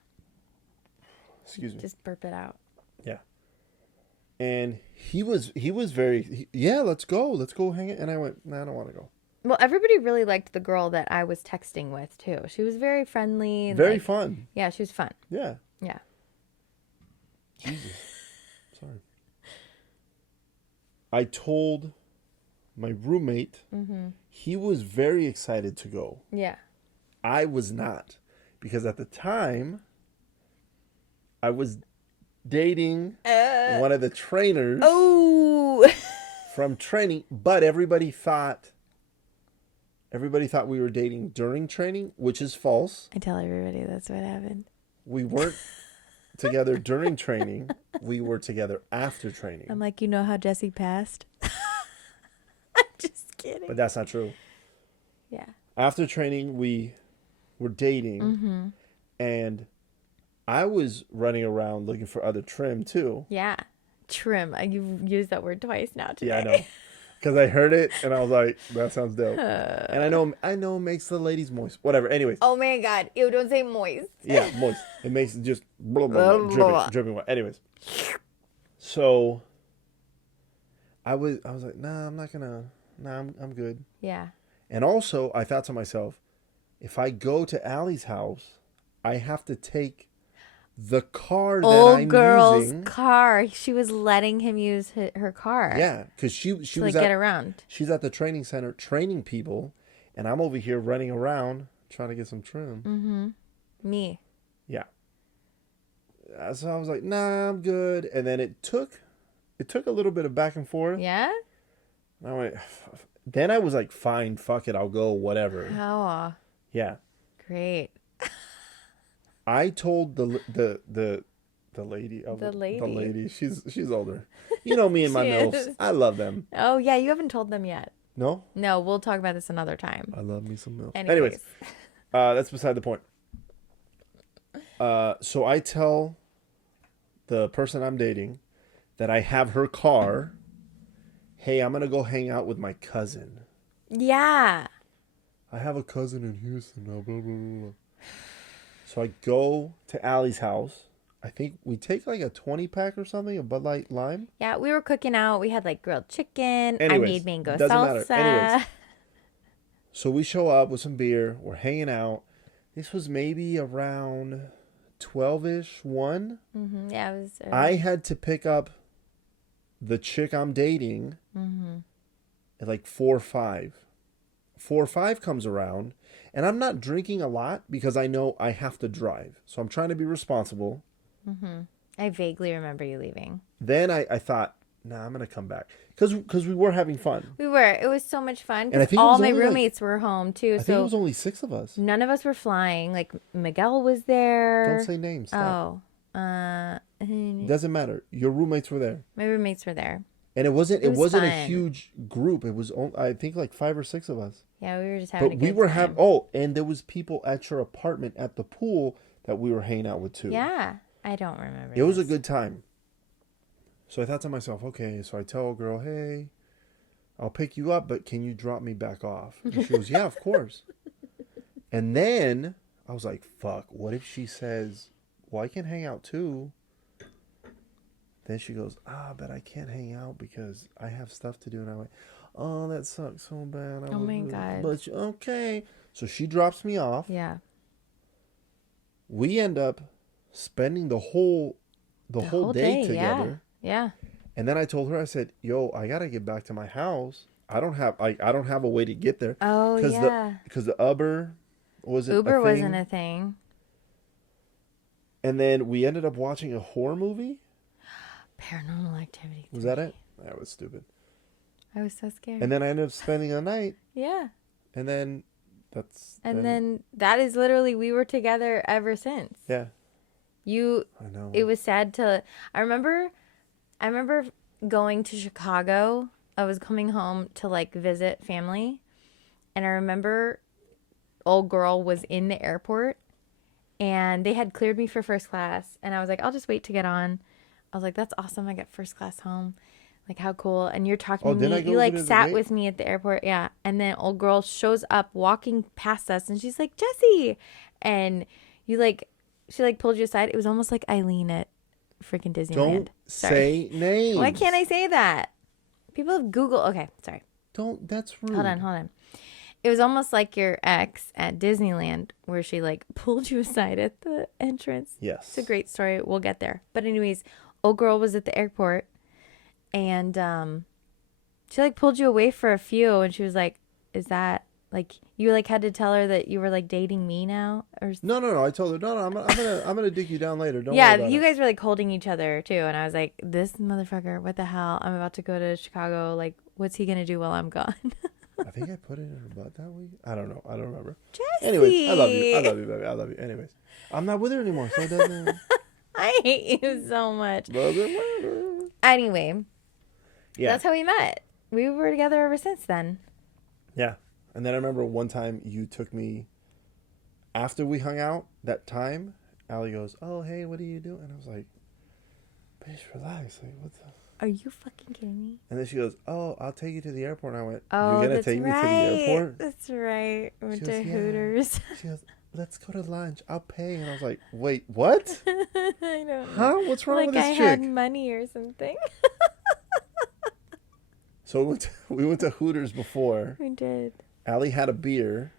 Excuse me. Just burp it out. Yeah. And he was very, yeah, let's go hang it. And I went, nah, I don't want to go. Well, everybody really liked the girl that I was texting with too. She was very friendly. And Very like, fun. Yeah, she was fun. Yeah. Yeah. Jesus. Sorry. I told my roommate, he was very excited to go. Yeah. I was not, because at the time I was dating one of the trainers Oh. from training, but everybody thought we were dating during training, which is false. I tell everybody that's what happened. We weren't together during training. We were together after training. I'm like, you know how Jesse passed? I'm just kidding. But that's not true. Yeah. After training, we were dating, and I was running around looking for other trim too. Yeah. Trim. You've used that word twice now today. Yeah, I know. Because I heard it and I was like, that sounds dope. And I know it makes the ladies moist. Whatever. Anyways. Oh my God. Ew, don't say moist. Yeah, moist. It makes it just blah, blah, blah, dripping wet. Anyways. So I was like, nah, I'm good. Yeah. And also I thought to myself, if I go to Allie's house, I have to take the car that I'm girl's using. car. She was letting him use her car. Yeah, because she to was like get around. She's at the training center training people, and I'm over here running around trying to get some trim. Me. Yeah. So I was like, nah, I'm good. And then it took a little bit of back and forth. Yeah? And I went. Then I was like, fine, fuck it, I'll go, whatever. Oh, Yeah. great. I told the lady. The lady. The lady. She's older. You know me and my She MILFs. is. I love them. Oh, yeah. You haven't told them yet. No? No, we'll talk about this another time. I love me some MILFs. Anyways. That's beside the point. So I tell the person I'm dating that I have her car. Hey, I'm going to go hang out with my cousin. Yeah. I have a cousin in Houston. Blah, blah, blah, blah. So I go to Allie's house. I think we take like a 20-pack or something, a Bud Light Lime. Yeah, we were cooking out. We had like grilled chicken. I Anyways, made mango doesn't salsa. matter. Anyways. So we show up with some beer. We're hanging out. This was maybe around 12-ish, 1. Yeah, it was. I had to pick up the chick I'm dating at like 4 or 5. 4 or 5 comes around, and I'm not drinking a lot because I know I have to drive. So I'm trying to be responsible. I vaguely remember you leaving. Then I thought, nah, I'm going to come back. Because we were having fun. We were. It was so much fun. And I Because think it all was my only, like- roommates were home too. I think So it was only 6 of us. none of us were flying. Like Miguel was there. Don't say names. Stop. Oh. Doesn't matter. Your roommates were there. My roommates were there. And it wasn't was a fun. huge group. It was only, I think like 5 or 6 of us. Yeah, we were just having But a we good were time. and there was people at your apartment at the pool that we were hanging out with too. Yeah, I don't remember. It was a this. good time. So I thought to myself, okay, so I tell a girl, hey, I'll pick you up, but can you drop me back off? And she goes, yeah, of course. And then I was like, fuck, what if she says, well, I can hang out too? Then she goes, but I can't hang out because I have stuff to do. And I'm like, oh, that sucks so bad. Oh my God. But okay. So she drops me off. Yeah. We end up spending the whole day together. Yeah. And then I told her, I said, yo, I got to get back to my house. I don't have a way to get there. Oh, yeah. Because the Uber wasn't a thing. And then we ended up watching a horror movie. Paranormal Activity 3. Was that it? That was stupid. I was so scared. And then I ended up spending the night. Yeah. And then then that is literally, we were together ever since. Yeah. I know. It was sad to, I remember going to Chicago. I was coming home to like visit family. And I remember old girl was in the airport and they had cleared me for first class. And I was like, I'll just wait to get on. I was like, that's awesome. I get first class home. Like, how cool. And you're talking to me. You like sat with me at the airport. Yeah. And then old girl shows up walking past us and she's like, Jesse. And you like, she like pulled you aside. It was almost like Eileen at freaking Disneyland. Don't say names. Why can't I say that? People have Google. Okay. Sorry. That's rude. Hold on. It was almost like your ex at Disneyland where she like pulled you aside at the entrance. Yes. It's a great story. We'll get there. But anyways, old girl was at the airport and she like pulled you away for a few and she was like, is that like you like had to tell her that you were like dating me now? Or No. I told her, no, I'm gonna dig you down later. Don't yeah, worry about you it. guys were like holding each other too, and I was like, this motherfucker, what the hell? I'm about to go to Chicago. Like, what's he gonna do while I'm gone? I think I put it in her butt that week. I don't know. I don't remember. Jesse! Anyways, I love you, baby. I love you. Anyways, I'm not with her anymore, so it doesn't matter. I hate you so much. Doesn't matter. Anyway, Yeah. that's how we met. We were together ever since then. Yeah. And then I remember one time you took me, after we hung out that time, Allie goes, oh, hey, what are you doing? And I was like, bitch, relax. Like, what the? Are you fucking kidding me? And then she goes, oh, I'll take you to the airport. And I went, Oh, you're going to that's take me to the airport? That's right. We went She to goes, yeah. Hooters. She goes, let's go to lunch. I'll pay. And I was like, wait, what? I don't know. Huh? What's wrong like with this I chick? had money or something. So we went to Hooters before. We did. Allie had a beer.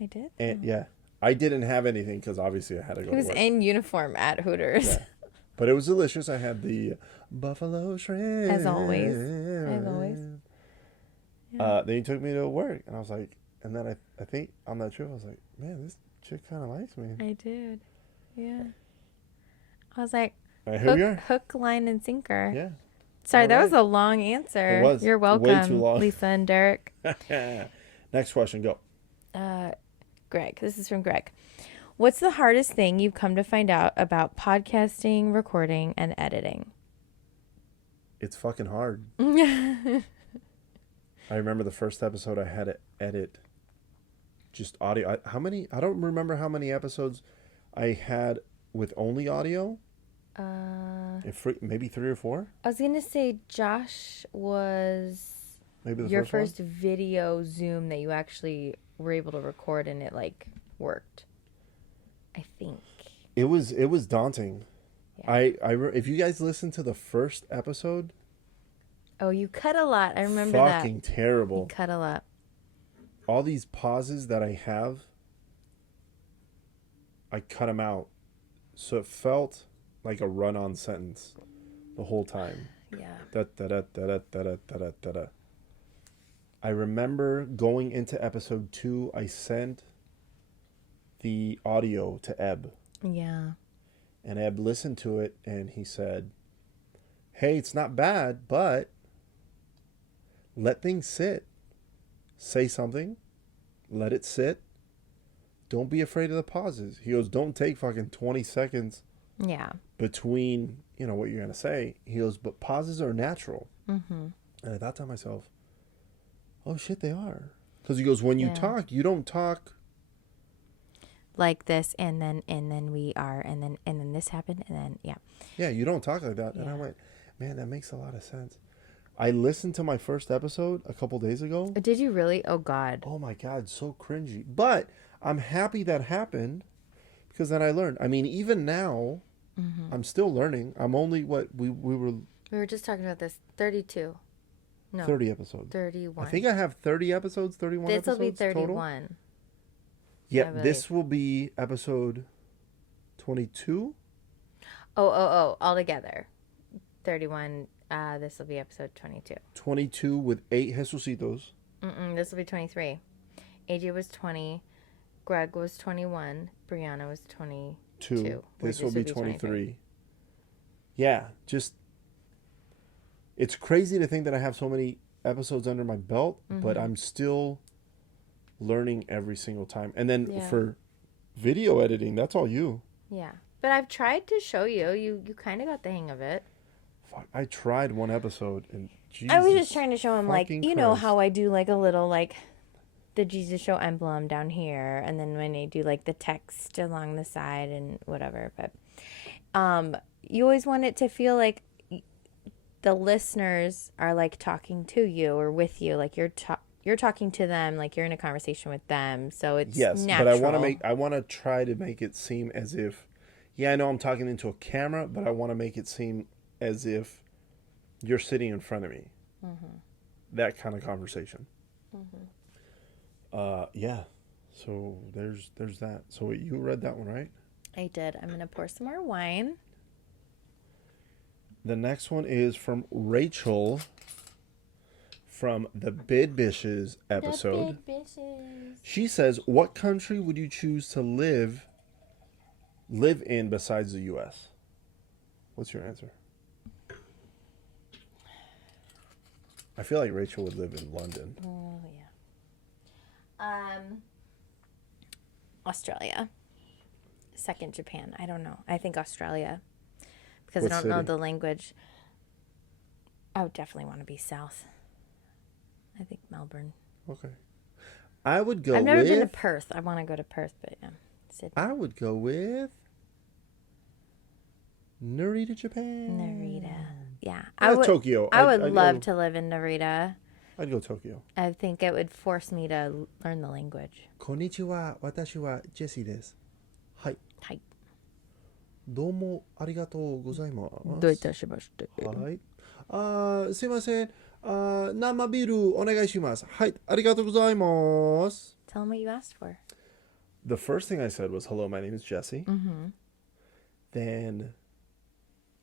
I did? And yeah, I didn't have anything because obviously I had to go He was to work. in uniform at Hooters. Yeah. But it was delicious. I had the buffalo shrimp. As always. Yeah. Then he took me to work. And I was like, and then I think on that trip, I was like, man, this chick kind of likes me. I did. Yeah. I was like, All right, here we are. hook, line, and sinker. Yeah. Sorry, All that right. was a long answer. It was. You're welcome, Way too long. Lisa and Derek. Next question, go. Greg. This is from Greg. What's the hardest thing you've come to find out about podcasting, recording, and editing? It's fucking hard. I remember the first episode I had to edit just audio. I don't remember how many episodes I had with only audio. Maybe 3 or 4. I was going to say Josh was Maybe the your first first video Zoom that you actually were able to record and it like worked. I think. It was daunting. Yeah. If you guys listen to the first episode, Oh, you cut a lot. I remember that. fucking terrible. You cut a lot. All these pauses that I have, I cut them out. So it felt like a run-on sentence the whole time. Yeah. Da, da, da, da, da, da, da, da, da, da. I remember going into episode 2, I sent the audio to Eb. Yeah. And Eb listened to it and he said, hey, it's not bad, but let things sit. Say something. Let it sit. Don't be afraid of the pauses. He goes, don't take fucking 20 seconds Yeah. between, what you're going to say. He goes, but pauses are natural. Mm-hmm. And I thought to myself, oh shit, they are. Because he goes, when you talk, you don't talk like this, and then we are, and then this happened, and then Yeah, you don't talk like that. Yeah. And I went, man, that makes a lot of sense. I listened to my first episode a couple days ago. Did you really? Oh God. Oh my God, so cringy. But I'm happy that happened because then I learned. I mean, even now, I'm still learning. I'm only we were We were just talking about this. 32. No. 30 episodes. 31. I think I have 30 episodes, 31 This will episodes be 31. total. Yeah, I this will be episode 22. Oh, all together. 31. This will be episode 22. 22 with 8 Jesucitos. This will be 23. AJ was 20. Greg was 21. Brianna was 22. This will be 23. Yeah, just it's crazy to think that I have so many episodes under my belt, but I'm still learning every single time. And then for video editing, that's all you. Yeah. But I've tried to show you. You kind of got the hang of it. Fuck, I tried one episode and Jesus I was just trying to show him, like, fucking you know Christ. how I do, like, a little, like, the Jesus Show emblem down here. And then when I do, like, the text along the side and whatever. But you always want it to feel like the listeners are, like, talking to you or with you. Like, you're talking to them, like you're in a conversation with them. So it's natural. But I want to try to make it seem as if, I know I'm talking into a camera, but I want to make it seem as if you're sitting in front of me. That kind of conversation. Yeah. So there's that. So wait, you read that one, right? I did. I'm gonna pour some more wine. The next one is from Rachel from the Bid Bishes episode. The big bitches. She says, "What country would you choose to live in besides the U.S.?" What's your answer? I feel like Rachel would live in London. Oh yeah. Australia. Second Japan. I don't know. I think Australia. Because What I don't know city? the language. I would definitely want to be south. I think Melbourne. Okay. I would go I've never with... been to Perth. I want to go to Perth, but yeah. Sydney. I would go with... Narita, Japan. Narita. Yeah. Tokyo. I would I'd love go, to live in Narita. I'd go Tokyo. I think it would force me to learn the language. Konnichiwa, watashi wa Jesse desu. Hai. Hai. Domo arigatou gozaimasu. どういたしまして。はい。すいません。生ビールお願いします。はい。ありがとうございます。 Tell them what you asked for. The first thing I said was, "Hello, my name is Jesse." Then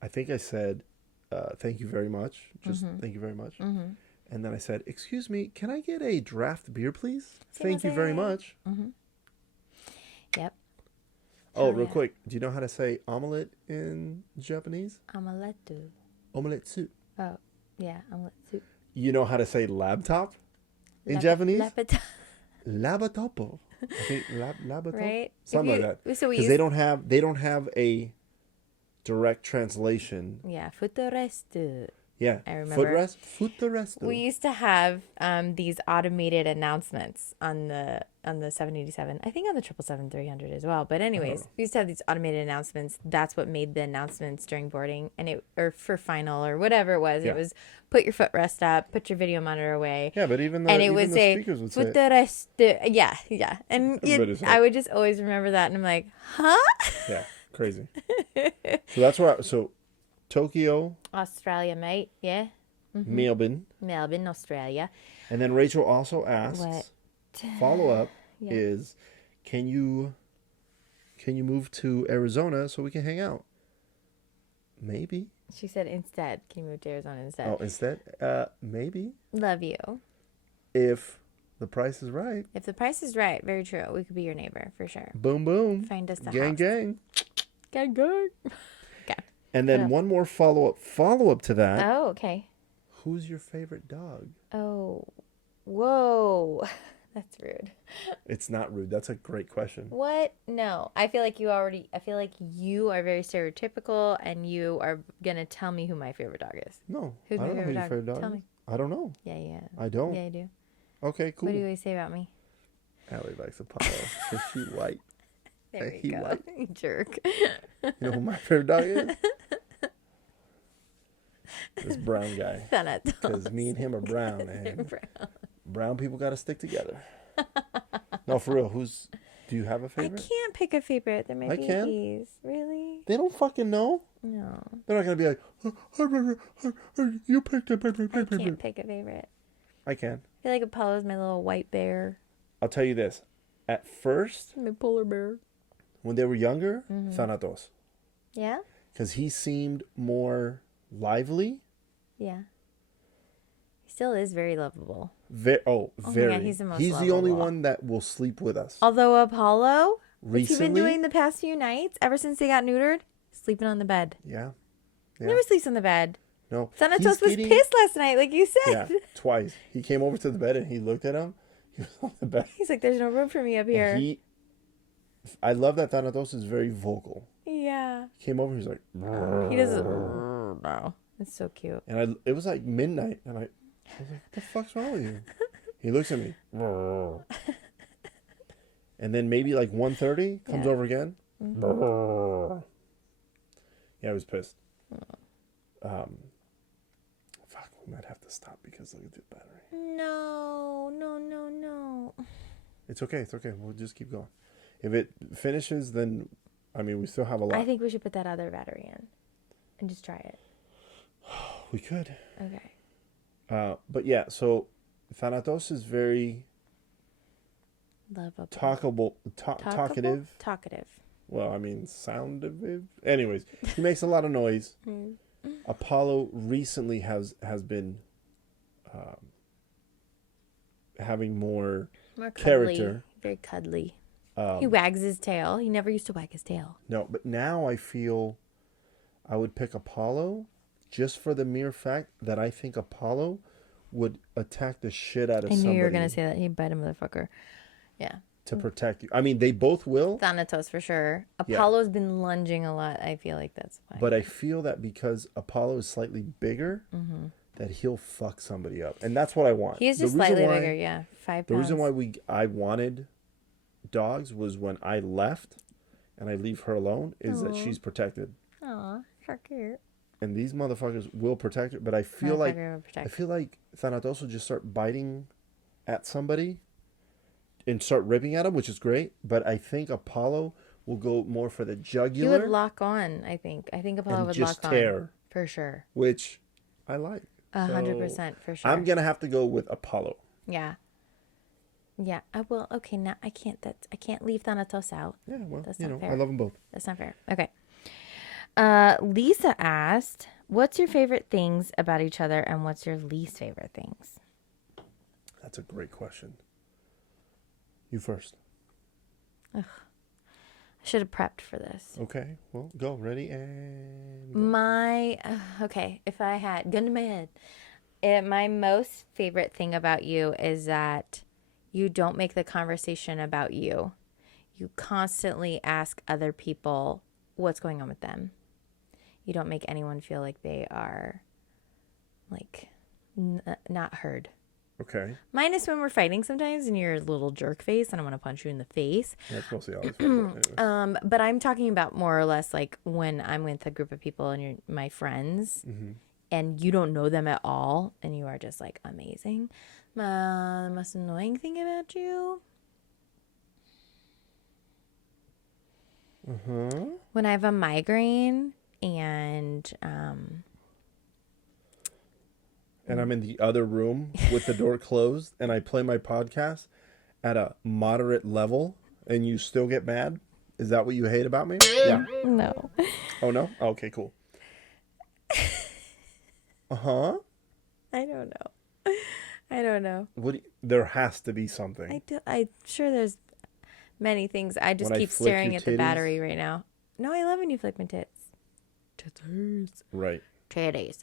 I think I said, "Thank you very much." Just thank you very much. And then I said, "Excuse me, can I get a draft beer, please? Thank you very much." Yep. Oh, Oh, real yeah. quick. Do you know how to say omelet in Japanese? Omelette. Omeletsu. Oh, yeah. Omelette. You know how to say laptop in Japanese? Laptop. Labatopo. I think labatopo. Right? Something If like you- that. so we Because use- they don't have a direct translation. Yeah. Footrest. Yeah. I remember. Footrest. Footrest. We used to have these automated announcements on the 787. I think on the 777-300 as well. But anyways, we used to have these automated announcements. That's what made the announcements during boarding, or for final or whatever it was. Yeah. It was put your footrest up, put your video monitor away. Yeah, but even the, And it even would the say speakers would say it. footrest. Yeah. And Everybody said I it. would just always remember that, and I'm like, huh? Yeah, crazy. So that's where. So Tokyo, Australia, mate. Yeah. Melbourne, Melbourne, Australia. and then Rachel also asks. What? Follow up Yeah. is, can you move to Arizona so we can hang out? Maybe. She said instead. Can you move to Arizona instead? Oh, instead, maybe Love you. if the price is right. If the price is right, very true. We could be your neighbor for sure. Boom, boom. Find us the Gang, house. gang. Gang. Okay. And then else? one more follow up to that. Oh, okay. Who's your favorite dog? Oh, whoa. That's rude. It's not rude. That's a great question. What? No. I feel like you are very stereotypical, and you are going to tell me who my favorite dog is. No, Who's I my don't know who favorite your dog? favorite dog Tell is. me. I don't know. Yeah. I don't. Yeah, I do. Okay, cool. What do you always say about me? Allie likes Apollo because she white. There He you go. white. You jerk. You know who my favorite dog is? This brown guy. Because me and him are brown, and brown people got to stick together. No, for real. Do you have a I favorite? can't pick a favorite. They're my I can. babies. Really? They don't fucking know. No. They're not gonna be like, you picked it. I can't pick a favorite. I can. I feel like Apollo's my little white bear. I'll tell you this. At first, My polar bear. when they were younger, Thanatos. Yeah? Because he seemed more lively. Yeah. He still is very lovable. Very. my God, he's the most He's the only lovable. one that will sleep with us. Although Apollo, what's he been Recently? doing the past few nights, ever since they got neutered? Sleeping on the bed. Yeah. He never sleeps on the bed. No. Thanatos was pissed last night, like you said. Yeah, twice. He came over to the bed and he looked at him. He was on the bed. He's like, there's no room for me up here. I love that Thanatos is very vocal. Yeah. He came over, he was like, He doesn't. No. It's so cute. and it was like midnight, and I was like, what the fuck's wrong with you? He looks at me. And then maybe like 1:30 comes over again. Yeah, I was pissed. Fuck, we might have to stop because look at the battery. No. It's okay. We'll just keep going. If it finishes, then, I mean, we still have a lot. I think we should put that other battery in and just try it. We could. Okay. But yeah, so Thanatos is very Lovable. talkative. Talkative. Well, I mean, soundative. Anyways, he makes a lot of noise. Apollo recently has been having more character. Very cuddly. He wags his tail. He never used to wag his tail. No, but now I feel I would pick Apollo just for the mere fact that I think Apollo would attack the shit out of somebody. I knew you were going to say that. He'd bite a motherfucker. Yeah. To protect you. I mean, they both will. Thanatos for sure. Apollo's been lunging a lot. I feel like that's why. But I feel that because Apollo is slightly bigger, that he'll fuck somebody up. And that's what I want. He's just slightly bigger, yeah. 5 pounds. The reason why I wanted dogs was when I left and I leave her alone is that she's protected. Aw, so cute. And these motherfuckers will protect her, but I feel like Thanatos will just start biting at somebody and start ripping at him, which is great. But I think Apollo will go more for the jugular. He would lock on, I think. I think Apollo would just lock tear, on. For sure. which I like. 100% for sure. I'm gonna have to go with Apollo. Yeah. Yeah. I will. Okay. Now I can't. I can't leave Thanatos out. Yeah, well, That's not fair. I love them both. That's not fair. Okay. Lisa asked, "What's your favorite things about each other, and what's your least favorite things?" That's a great question. You first. Ugh. I should have prepped for this. Okay. Well, go. Ready and go. Okay. If I had gun to my head, my most favorite thing about you is that you don't make the conversation about you. You constantly ask other people what's going on with them. You don't make anyone feel like they are, like, not heard. Okay. Minus when we're fighting sometimes and you're a little jerk face and I want to punch you in the face. That's mostly all anyways. But I'm talking about more or less like when I'm with a group of people and you're my friends and you don't know them at all and you are just like amazing. The most annoying thing about you? When I have a migraine and I'm in the other room with the door closed and I play my podcast at a moderate level and you still get mad? Is that what you hate about me? Yeah. no. Oh, no? Okay, cool. Uh-huh. I don't know. There has to be something. I'm sure there's many things. I just When I keep flick staring your at the titties? battery right now. No, I love when you flick my tits. Right. Titties.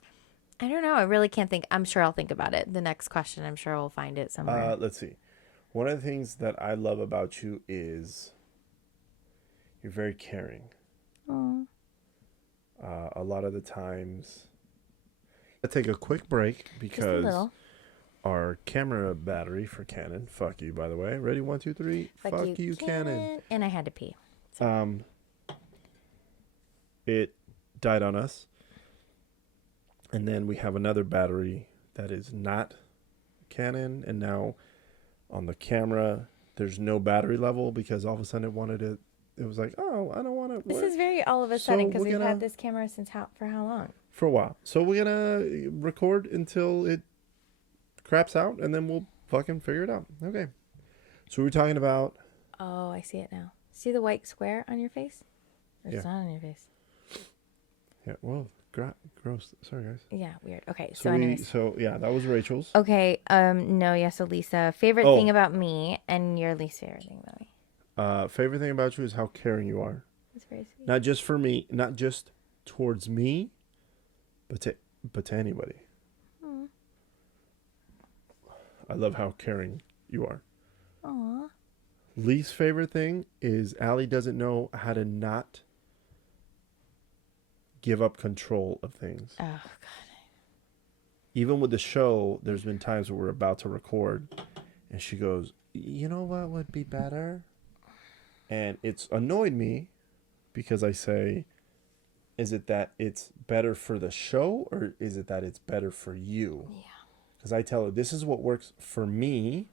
I don't know. I really can't think. I'm sure I'll think about it. The next question, I'm sure I'll find it somewhere. Let's see. One of the things that I love about you is you're very caring. Aww. A lot of the times, I'll take a quick break because our camera battery for Canon, fuck you, by the way. Ready? 1, 2, 3. Fuck you, Canon. And I had to pee. It died on us. And then we have another battery that is not Canon. And now on the camera, there's no battery level because all of a sudden it was like, oh, I don't want to. This is very all of a sudden because we're we've gonna- had this camera for how long? For a while. So we're going to record until it craps out, and then we'll fucking figure it out. Okay. So we're talking about... Oh, I see it now. See the white square on your face? Or it's Yeah. not on your face. Yeah, well, gross. Sorry, guys. Yeah, weird. Okay, So, anyways. yeah, that was Rachel's. Okay, no, yeah, so Lisa, favorite thing about me and your least favorite thing about me. Favorite thing about you is how caring you are. That's very sweet. Not just for me, not just towards me, but to anybody. I love how caring you are. Aw. Least favorite thing is Allie doesn't know how to not give up control of things. Oh, God. Even with the show, there's been times where we're about to record and she goes, you know what would be better? And it's annoyed me because I say, is it that it's better for the show or is it that it's better for you? Yeah. Because I tell her, this is what works for me.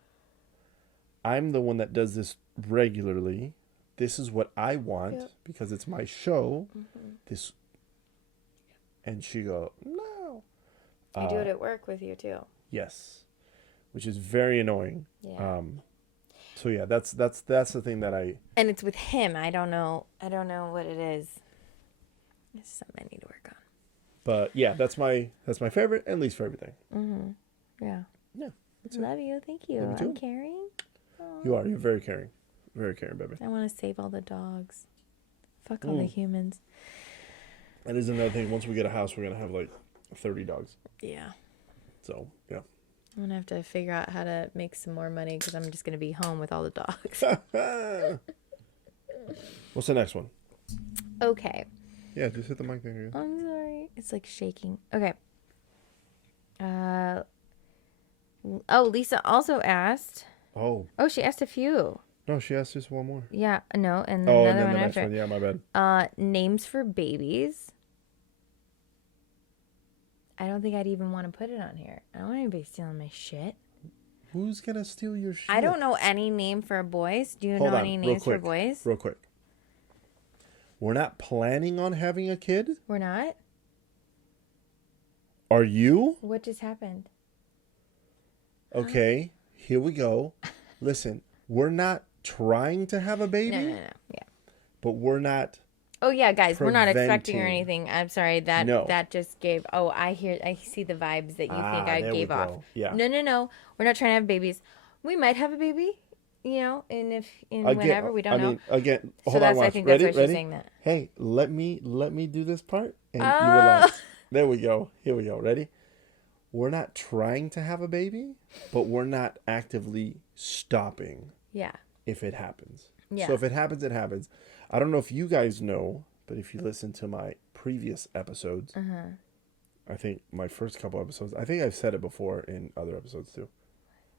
I'm the one that does this regularly. This is what I want because it's my show. This, and she go, no. I do it at work with you, too. Yes, which is very annoying. Yeah. So yeah, that's the thing that I. And it's with him. I don't know what it is. It's something I need to work on. But yeah, that's my favorite and least favorite thing. Yeah. Yeah. That's it. Love you. Thank you. Love you too. I'm caring. You are. You're very caring. Very caring, baby. I want to save all the dogs. Fuck all the humans. That is another thing. Once we get a house, we're gonna have like 30 dogs. Yeah. So yeah. I'm going to have to figure out how to make some more money because I'm just going to be home with all the dogs. What's the next one? Okay. Yeah, just hit the mic there. I'm sorry. It's like shaking. Okay. Lisa also asked. Oh. Oh, she asked a few. No, she asked just one more. Yeah, no, and Oh, another and then one the next after. one. Yeah, my bad. Names for babies. I don't think I'd even want to put it on here. I don't want anybody stealing my shit. Who's gonna steal your shit? I don't know any name for boys. Do you know any names for boys? Real quick. We're not planning on having a kid. We're not? Are you? What just happened? Okay, here we go. Listen, we're not trying to have a baby. No. Yeah. But we're not. Oh yeah, guys, we're not expecting or Preventing. anything. I'm sorry that just gave. Oh, I see the vibes that you think I there we gave off. go. Yeah. No. We're not trying to have babies. We might have a baby, and whenever we don't know. mean, again, So hold on. I think that's why she's saying that. Hey, let me do this part, and you relax. There we go. Here we go. Ready? We're not trying to have a baby, but we're not actively stopping. Yeah. If it happens. Yeah. So if it happens, it happens. I don't know if you guys know, but if you listen to my previous episodes, I think my first couple episodes, I think I've said it before in other episodes too.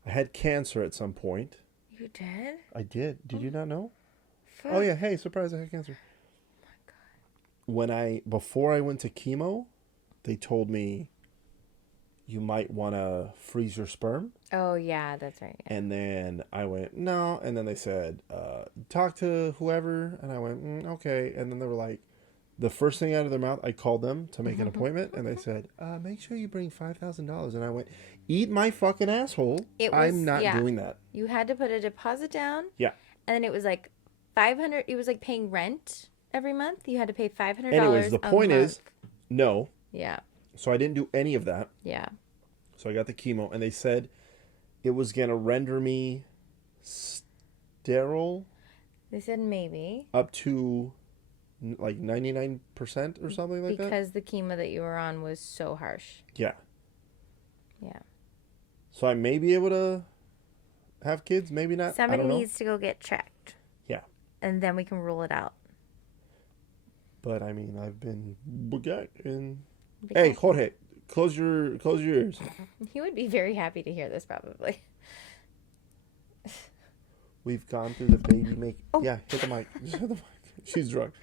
I had cancer at some point. You did? I did. Did you not know? Fuck. Oh yeah. Hey, surprise! I had cancer. Oh my God. Before I went to chemo, they told me you might want to freeze your sperm. Oh yeah, that's right. Yeah. And then I went, no. And then they said, talk to whoever. And I went, okay. And then they were like, the first thing out of their mouth, I called them to make an appointment. And they said, make sure you bring $5,000. And I went, eat my fucking asshole. I'm not doing that. You had to put a deposit down. Yeah. And then it was like $500. It was like paying rent every month. You had to pay $500. Anyways, the point is, no. Yeah. So I didn't do any of that. Yeah. So I got the chemo. And they said it was going to render me sterile. They said maybe. Up to like 99% or something like that. Because the chemo that you were on was so harsh. Yeah. Yeah. So I may be able to have kids, maybe not. Somebody I don't know. needs to go get checked. Yeah. And then we can rule it out. But I mean, I've been and hey, Jorge, close your ears. He would be very happy to hear this probably. We've gone through the baby make. Oh. Yeah, hit the mic. Just hit the mic. She's drunk.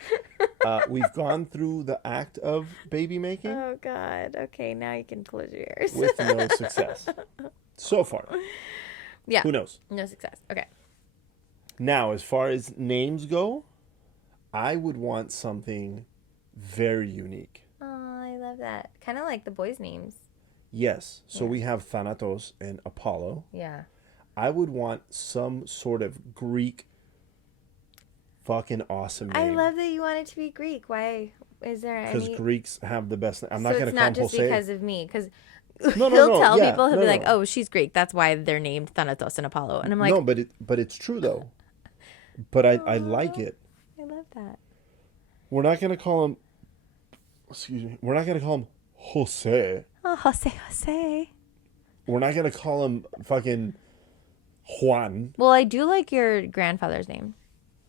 We've gone through the act of baby making. Oh God. Okay, now you can close your ears. With no success. So far. Yeah. Who knows? No success. Okay. Now, as far as names go, I would want something very unique. Oh, I love that. Kind of like the boys' names. Yes. So Yeah. we have Thanatos and Apollo. Yeah. I would want some sort of Greek fucking awesome name. I love that you want it to be Greek. Why is there Because any? Greeks have the best. I'm not So going it's to call not him just Jose. because of me. Because No, he'll tell yeah, people, he'll no, be like, no. "Oh, she's Greek. That's why they're named Thanatos and Apollo." And I'm like, No, but it's true though. But I like it. I love that. We're not going to call him. Excuse me. We're not going to call him Jose. Oh, Jose. We're not going to call him fucking Juan. Well, I do like your grandfather's name,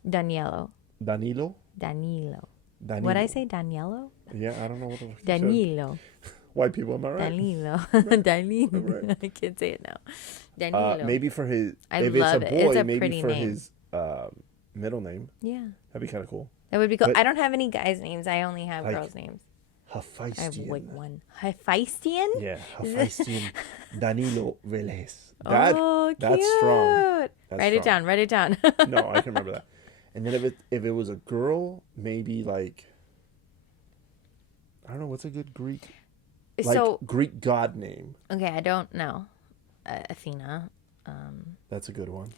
Danielo. Danilo. Danilo. Danilo. What'd I say? Danielo? Yeah, I don't know what the fuck you said. Danilo. White people, am I right? Danilo. Danilo. Right. I can't say it now. Danilo. Maybe for his. I if love it's it. a boy, It's a maybe pretty for name. his middle name. Yeah. That'd be kind of cool. That would be cool. But- I don't have any guys' names. I only have Like- girls' names. I have Hephaestion. like one. Hephaestion? Yeah, Hephaestion Danilo Velez. That, Oh, cute. that's strong. That's Write it strong. down. Write it down. No, I can remember that. And then if it was a girl, maybe like I don't know what's a good Greek So, Greek god name. okay, I don't know. Athena. That's a good one.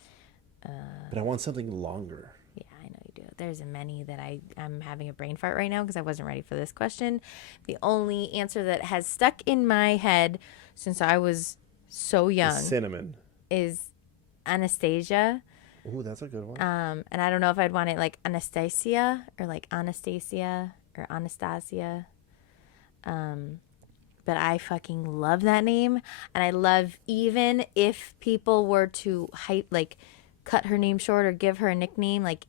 But I want something longer. Yeah, I know you do. There's many that I'm having a brain fart right now because I wasn't ready for this question. The only answer that has stuck in my head since I was so young Cinnamon. is Anastasia. Ooh, that's a good one. And I don't know if I'd want it like Anastasia or like Anastasia or Anastasia. But I fucking love that name. And I love even if people were to cut her name short or give her a nickname like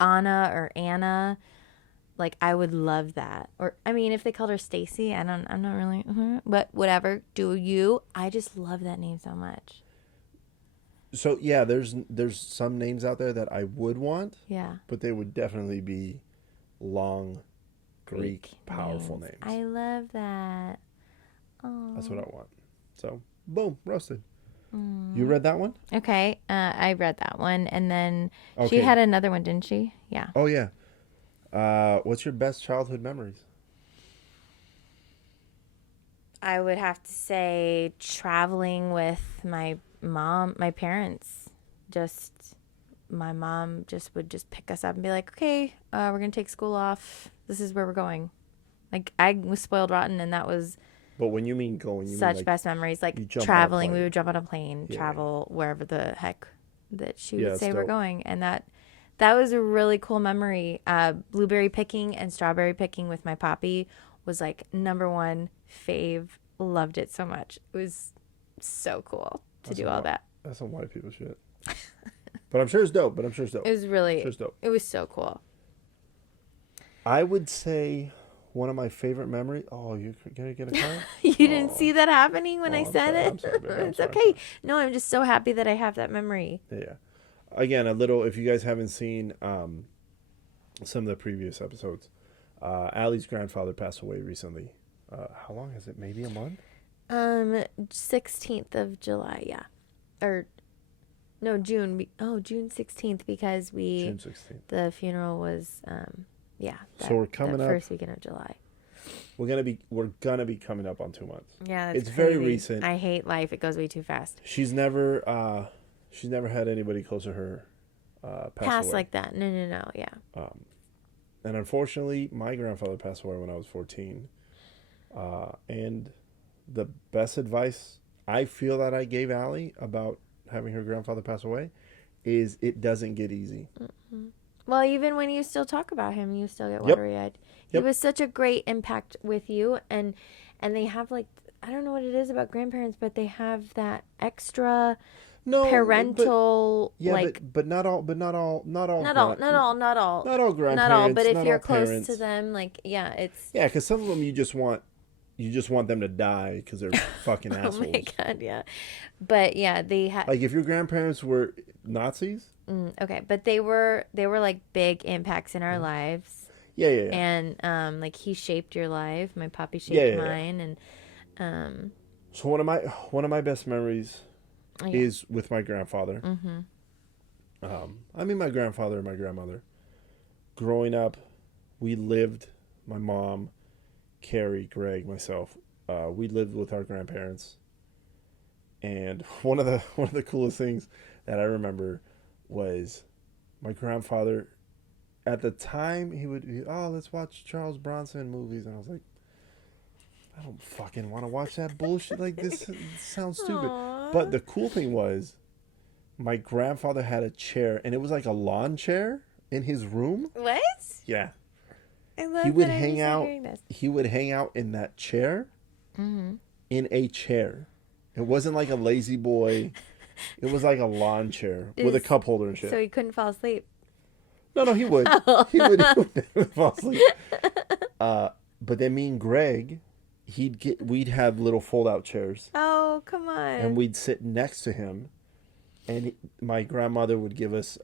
Anna or Anna, like I would love that. Or I mean, if they called her Stacy, I'm not really, but whatever. Do you? I just love that name so much. So yeah, there's some names out there that I would want, Yeah. but they would definitely be long, Greek powerful names. I love that. Oh. That's what I want. So boom, roasted. You read that one? Okay, I read that one, and then she Okay. had another one, didn't she? Yeah. Oh yeah. What's your best childhood memories? I would have to say traveling with my parents. My mom would pick us up and be like, okay, we're going to take school off. This is where we're going. Like, I was spoiled rotten, and that was But when you mean going, you such mean like best memories. Like, you jump on a traveling, we plane. would jump on a plane, Yeah. travel wherever the heck that she Yeah, would that's say we're dope. going. And that was a really cool memory. Blueberry picking and strawberry picking with my poppy was like #1 fave. Loved it so much. It was so cool to do all that. That's some white people shit. But I'm sure it's dope. It was really, Sure it's dope. it was so cool. I would say one of my favorite memories. Oh, you're gonna get a car? You didn't see that happening when I I'm said sorry, it? I'm sorry, babe, I'm It's sorry. okay. No, I'm just so happy that I have that memory. Yeah. Again, a little. If you guys haven't seen some of the previous episodes, Allie's grandfather passed away recently. How long is it? Maybe a month. 16th of July, yeah. Or, no, June. June 16th because June 16th. the funeral was, So we're coming that up. first weekend of July. We're gonna be coming up on 2 months. Yeah, that's It's very crazy. recent. I hate life. It goes way too fast. She's never had anybody close to her pass away. Like that. No, yeah. And unfortunately, my grandfather passed away when I was 14. And the best advice I feel that I gave Allie about having her grandfather pass away is it doesn't get easy. Well, even when you still talk about him, you still get Yep. watery-eyed. He Yep. was such a great impact with you, and they have like, I don't know what it is about grandparents, but they have that extra No, parental but not all not all grandparents. not all, but if not you're all close parents. to them, like, yeah, it's Yeah, because some of them you just want them to die because they're fucking oh assholes. my god, yeah. But yeah, they had Like if your grandparents were Nazis. okay, but they were like big impacts in our lives. Yeah. And like he shaped your life, my poppy shaped Yeah. mine, and So one of my best memories yeah. is with my grandfather. I mean, my grandfather and my grandmother. Growing up, we lived, my mom, Carrie, Greg, myself, we lived with our grandparents. And one of the coolest things that I remember was my grandfather. At the time, let's watch Charles Bronson movies, and I was like, I don't fucking want to watch that bullshit. Like this sounds stupid. Aww. But the cool thing was, my grandfather had a chair, and it was like a lawn chair in his room. What? Yeah, I love he would that I'm hang just out. hearing this. He would hang out in that chair, Mm-hmm. in a chair. It wasn't like a lazy boy. It was like a lawn chair with a cup holder and shit. So he couldn't fall asleep. No, he would. Oh. He would never fall asleep. But then me and Greg, we'd have little fold-out chairs, Oh, come on. and we'd sit next to him, and my grandmother would give us,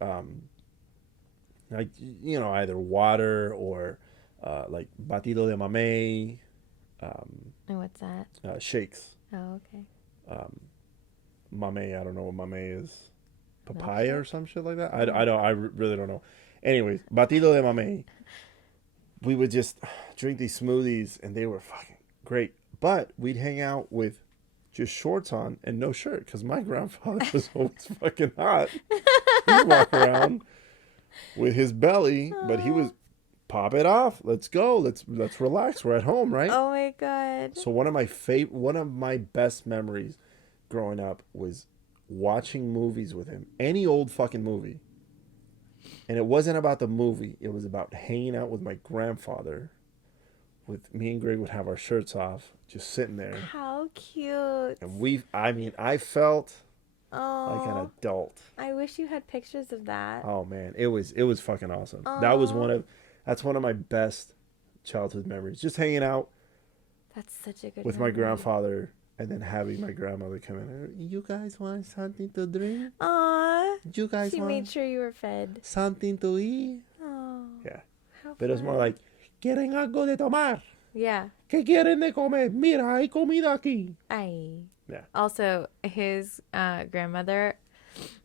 like, either water or like batido de mamey, And what's that? shakes. Oh, okay. Mamey, I don't know what mamey is. Papaya or some shit like that. I really don't know. Anyways, batido de mamey. We would just drink these smoothies, and they were fucking great. But we'd hang out with just shorts on and no shirt, because my grandfather was always fucking hot. He'd walk around with his belly, but he was pop it off. Let's go. Let's relax. We're at home, right? Oh my god. So one of my best memories growing up was watching movies with him. Any old fucking movie. And it wasn't about the movie. It was about hanging out with my grandfather. With me and Greg would have our shirts off, just sitting there. How cute. And I felt Oh. like an adult. I wish you had pictures of that. Oh man, it was fucking awesome. Aw. That's one of my best childhood memories. Just hanging out That's such a good with my memory. grandfather, and then having my grandmother come in. You guys want something to drink? Aw. You guys She want made sure you were fed. something to eat? Oh. Yeah. How But it was more fun. like, ¿quieren algo de tomar? Yeah. ¿Qué quieren de comer? Mira, hay comida aquí. Ay. Yeah. Also, his grandmother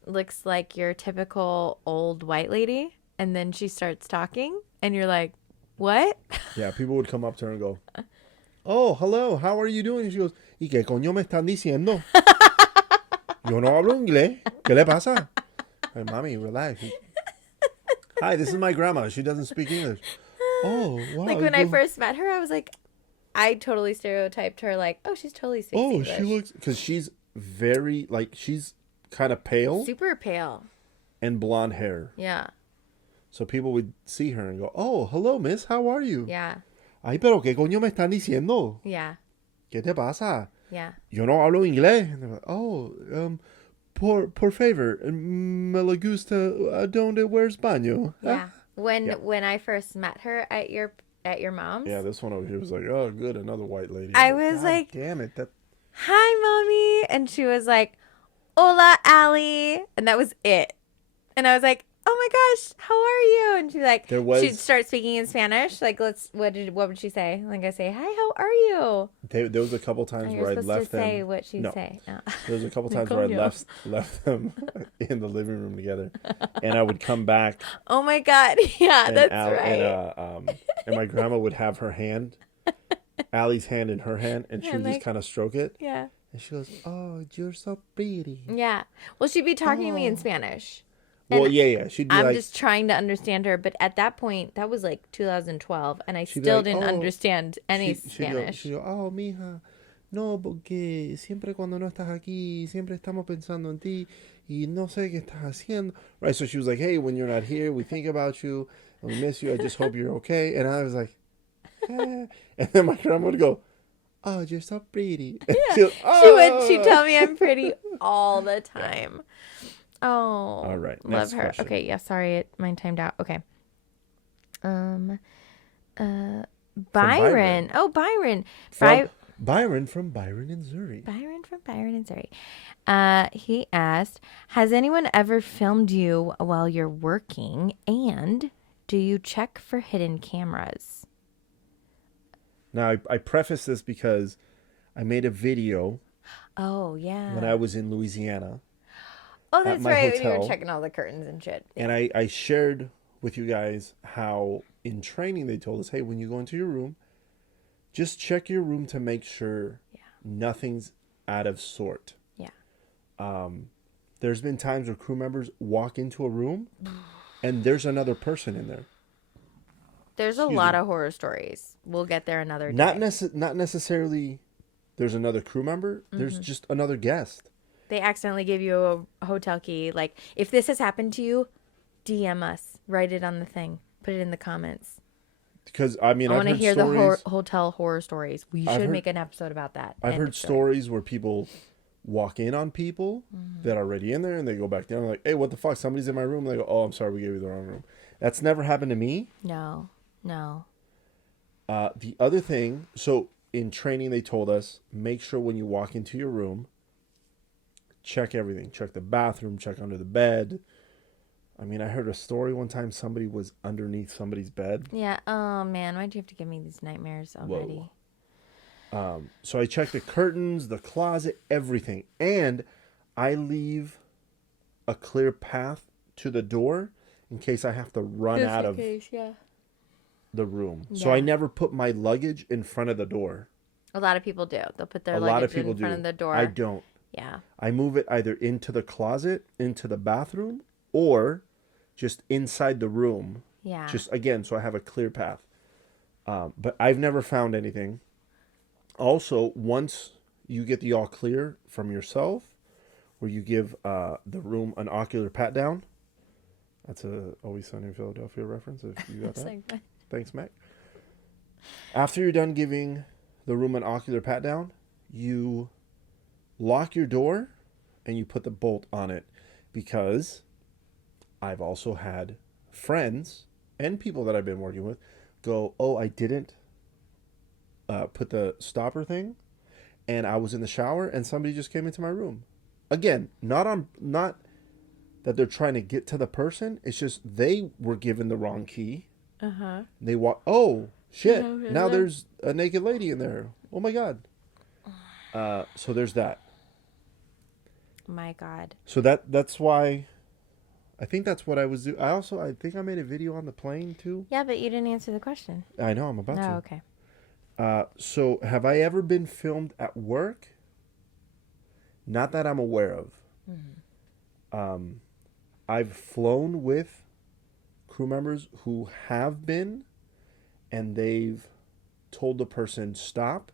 looks like your typical old white lady, and then she starts talking, and you're like, what? Yeah, people would come up to her and go, oh, hello, how are you doing? And she goes, ¿y qué coño me están diciendo? Yo no hablo inglés. ¿Qué le pasa? Hey, mommy, relax. Hi, this is my grandma. She doesn't speak English. Oh, wow. Like when I first met her, I was like, I totally stereotyped her like, oh, she's totally speaks Oh, English. she looks, because she's very, like, she's kind of pale super pale. and blonde hair. Yeah. So people would see her and go, oh, hello, miss, how are you? Yeah. Ay, pero ¿qué coño me están diciendo? Yeah. ¿Qué te pasa? Yeah. Yo no hablo inglés. And they're like, oh, por favor, me le gusta donde where's baño? Yeah. When Yeah. when I first met her at your mom's, Yeah, this one over here was like, oh, good, another white lady. I Like, was God like, damn it. That, hi, mommy. And she was like, hola, Allie. And that was it. And I was like, oh my gosh, how are you? And she's like, she'd start speaking in Spanish. Like, what would she say? Like, I say, hi, how are you? there was a couple times You're where I supposed left to say them. what she'd No. say. No. There was a couple times where I Coño. left them in the living room together. And I would come back. Oh my God. Yeah, And that's right. And my grandma would have her hand, Allie's hand in her hand, and she And would just like- kind of stroke it. Yeah. And she goes, oh, you're so pretty. Yeah. Well, she'd be talking to me in Oh. Spanish. Well, And yeah. She'd be I'm like, just trying to understand her. But at that point, that was like 2012. And I She'd be still like, didn't "Oh," understand any Spanish. She'd go, oh, mija, no, porque siempre cuando no estás aquí, siempre estamos pensando en ti y no sé qué estás haciendo. Right, so she was like, hey, when you're not here, we think about you and we miss you. I just hope you're okay. And I was like, eh. And then my grandma would go, oh, you're so pretty. She'd "Oh." tell me I'm pretty all the time. Oh. All right, Love next her. question. Okay, yeah, sorry, mine timed out. Okay. Byron. Oh, Byron. Byron from Byron in Zurich. Byron from Byron in Surrey. He asked, has anyone ever filmed you while you're working? And do you check for hidden cameras? Now, I preface this because I made a video Oh, yeah. when I was in Louisiana. Oh, at that's my right. When you hotel. were checking all the curtains and shit. And I shared with you guys how in training they told us, hey, when you go into your room, just check your room to make sure nothing's out of sort. Yeah. There's been times where crew members walk into a room and there's another person in there. There's a lot of horror stories. We'll get there another day. Not necessarily there's another crew member. There's just another guest. They accidentally give you a hotel key. Like, if this has happened to you, DM us. Write it on the thing. Put it in the comments. Because, I mean, I I've want to heard hear stories, the hotel horror stories. We should make an episode about that. I've heard stories where people walk in on people that are already in there and they go back down like, hey, what the fuck? Somebody's in my room. And they go, oh, I'm sorry, we gave you the wrong room. That's never happened to me. No. The other thing, so in training they told us, make sure when you walk into your room, check everything. Check the bathroom, check under the bed. I mean, I heard a story one time somebody was underneath somebody's bed. Yeah. Oh, man. Why'd you have to give me these nightmares already? Whoa. So I check the curtains, the closet, everything. And I leave a clear path to the door in case I have to run out of the room. Yeah. So I never put my luggage in front of the door. A lot of people do. They'll put their A lot of luggage people in front do. of the door. I don't. Yeah. I move it either into the closet, into the bathroom, or just inside the room. Yeah. Just, again, so I have a clear path. But I've never found anything. Also, once you get the all clear from yourself, where you give the room an ocular pat down. That's a Always Sunny in Philadelphia reference, if you got that. Like, Thanks, Mac. After you're done giving the room an ocular pat down, you lock your door and you put the bolt on it, because I've also had friends and people that I've been working with go, oh, I didn't put the stopper thing, and I was in the shower and somebody just came into my room. Again, not that they're trying to get to the person. It's just they were given the wrong key. uh-huh. They walk. Oh shit! Oh, yeah. Now there's a naked lady in there. Oh my god. So there's that. My God. So that's why. I think that's what I was doing. I think I made a video on the plane too. Yeah, but you didn't answer the question. I know, I'm about to. Oh, okay. So have I ever been filmed at work? Not that I'm aware of. Mm-hmm. I've flown with crew members who have been, and they've told the person stop.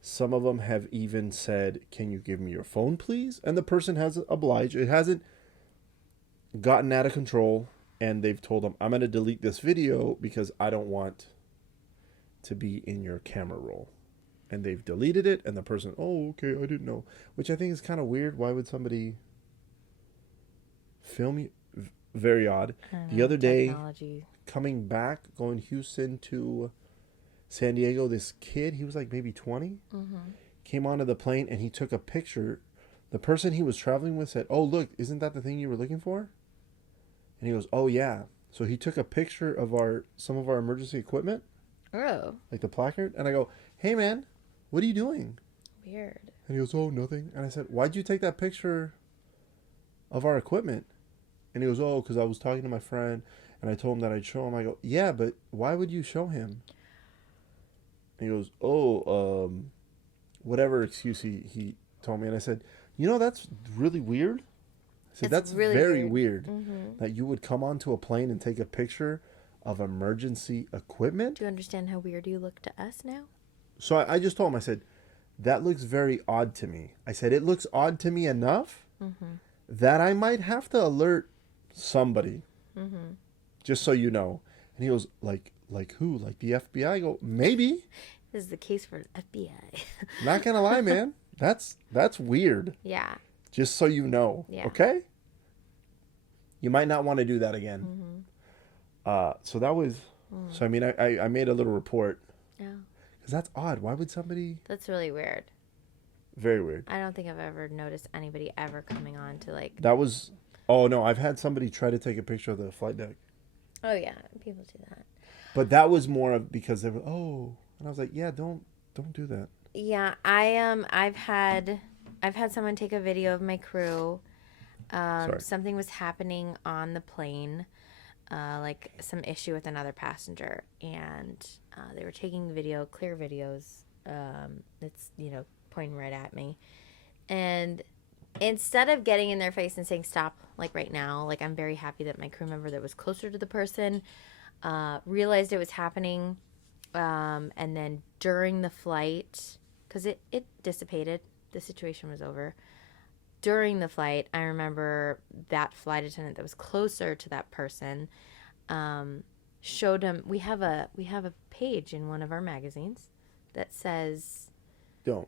Some of them have even said, can you give me your phone, please? And the person has obliged. It hasn't gotten out of control, and they've told them, I'm going to delete this video because I don't want to be in your camera roll. And they've deleted it, and the person, oh, okay, I didn't know. Which I think is kind of weird. Why would somebody film you? Very odd. The other day, coming back, going Houston to San Diego, this kid, he was like maybe 20, came onto the plane, and he took a picture. The person he was traveling with said, oh, look, isn't that the thing you were looking for? And he goes, oh, yeah. So he took a picture of some of our emergency equipment. Oh. Like the placard. And I go, hey, man, what are you doing? Weird. And he goes, oh, nothing. And I said, why'd you take that picture of our equipment? And he goes, oh, because I was talking to my friend, and I told him that I'd show him. I go, yeah, but why would you show him? And he goes, oh, whatever excuse he told me. And I said, you know, that's really weird. I said, that's really very weird Mm-hmm. that you would come onto a plane and take a picture of emergency equipment. Do you understand how weird you look to us now? So I just told him, I said, that looks very odd to me. I said, it looks odd to me enough that I might have to alert somebody, just so you know. And he goes, like who? Like the FBI? I go, maybe. This is the case for FBI. Not gonna lie, man. That's weird. Yeah. Just so you know. Yeah. Okay? You might not want to do that again. So that was... So, I mean, I made a little report. Yeah. Because that's odd. Why would somebody... That's really weird. Very weird. I don't think I've ever noticed anybody ever coming on to like... That was... Oh, no. I've had somebody try to take a picture of the flight deck. Oh, yeah. People do that. But that was more of because they were... Oh... And I was like, yeah, don't do that. Yeah, I've had someone take a video of my crew. Sorry. Something was happening on the plane, like some issue with another passenger, and they were taking video, clear videos. It's pointing right at me, and instead of getting in their face and saying stop, like right now, like I'm very happy that my crew member that was closer to the person realized it was happening, and then during the flight, because it dissipated, the situation was over. During the flight, I remember that flight attendant that was closer to that person showed him. We have a page in one of our magazines that says Don't.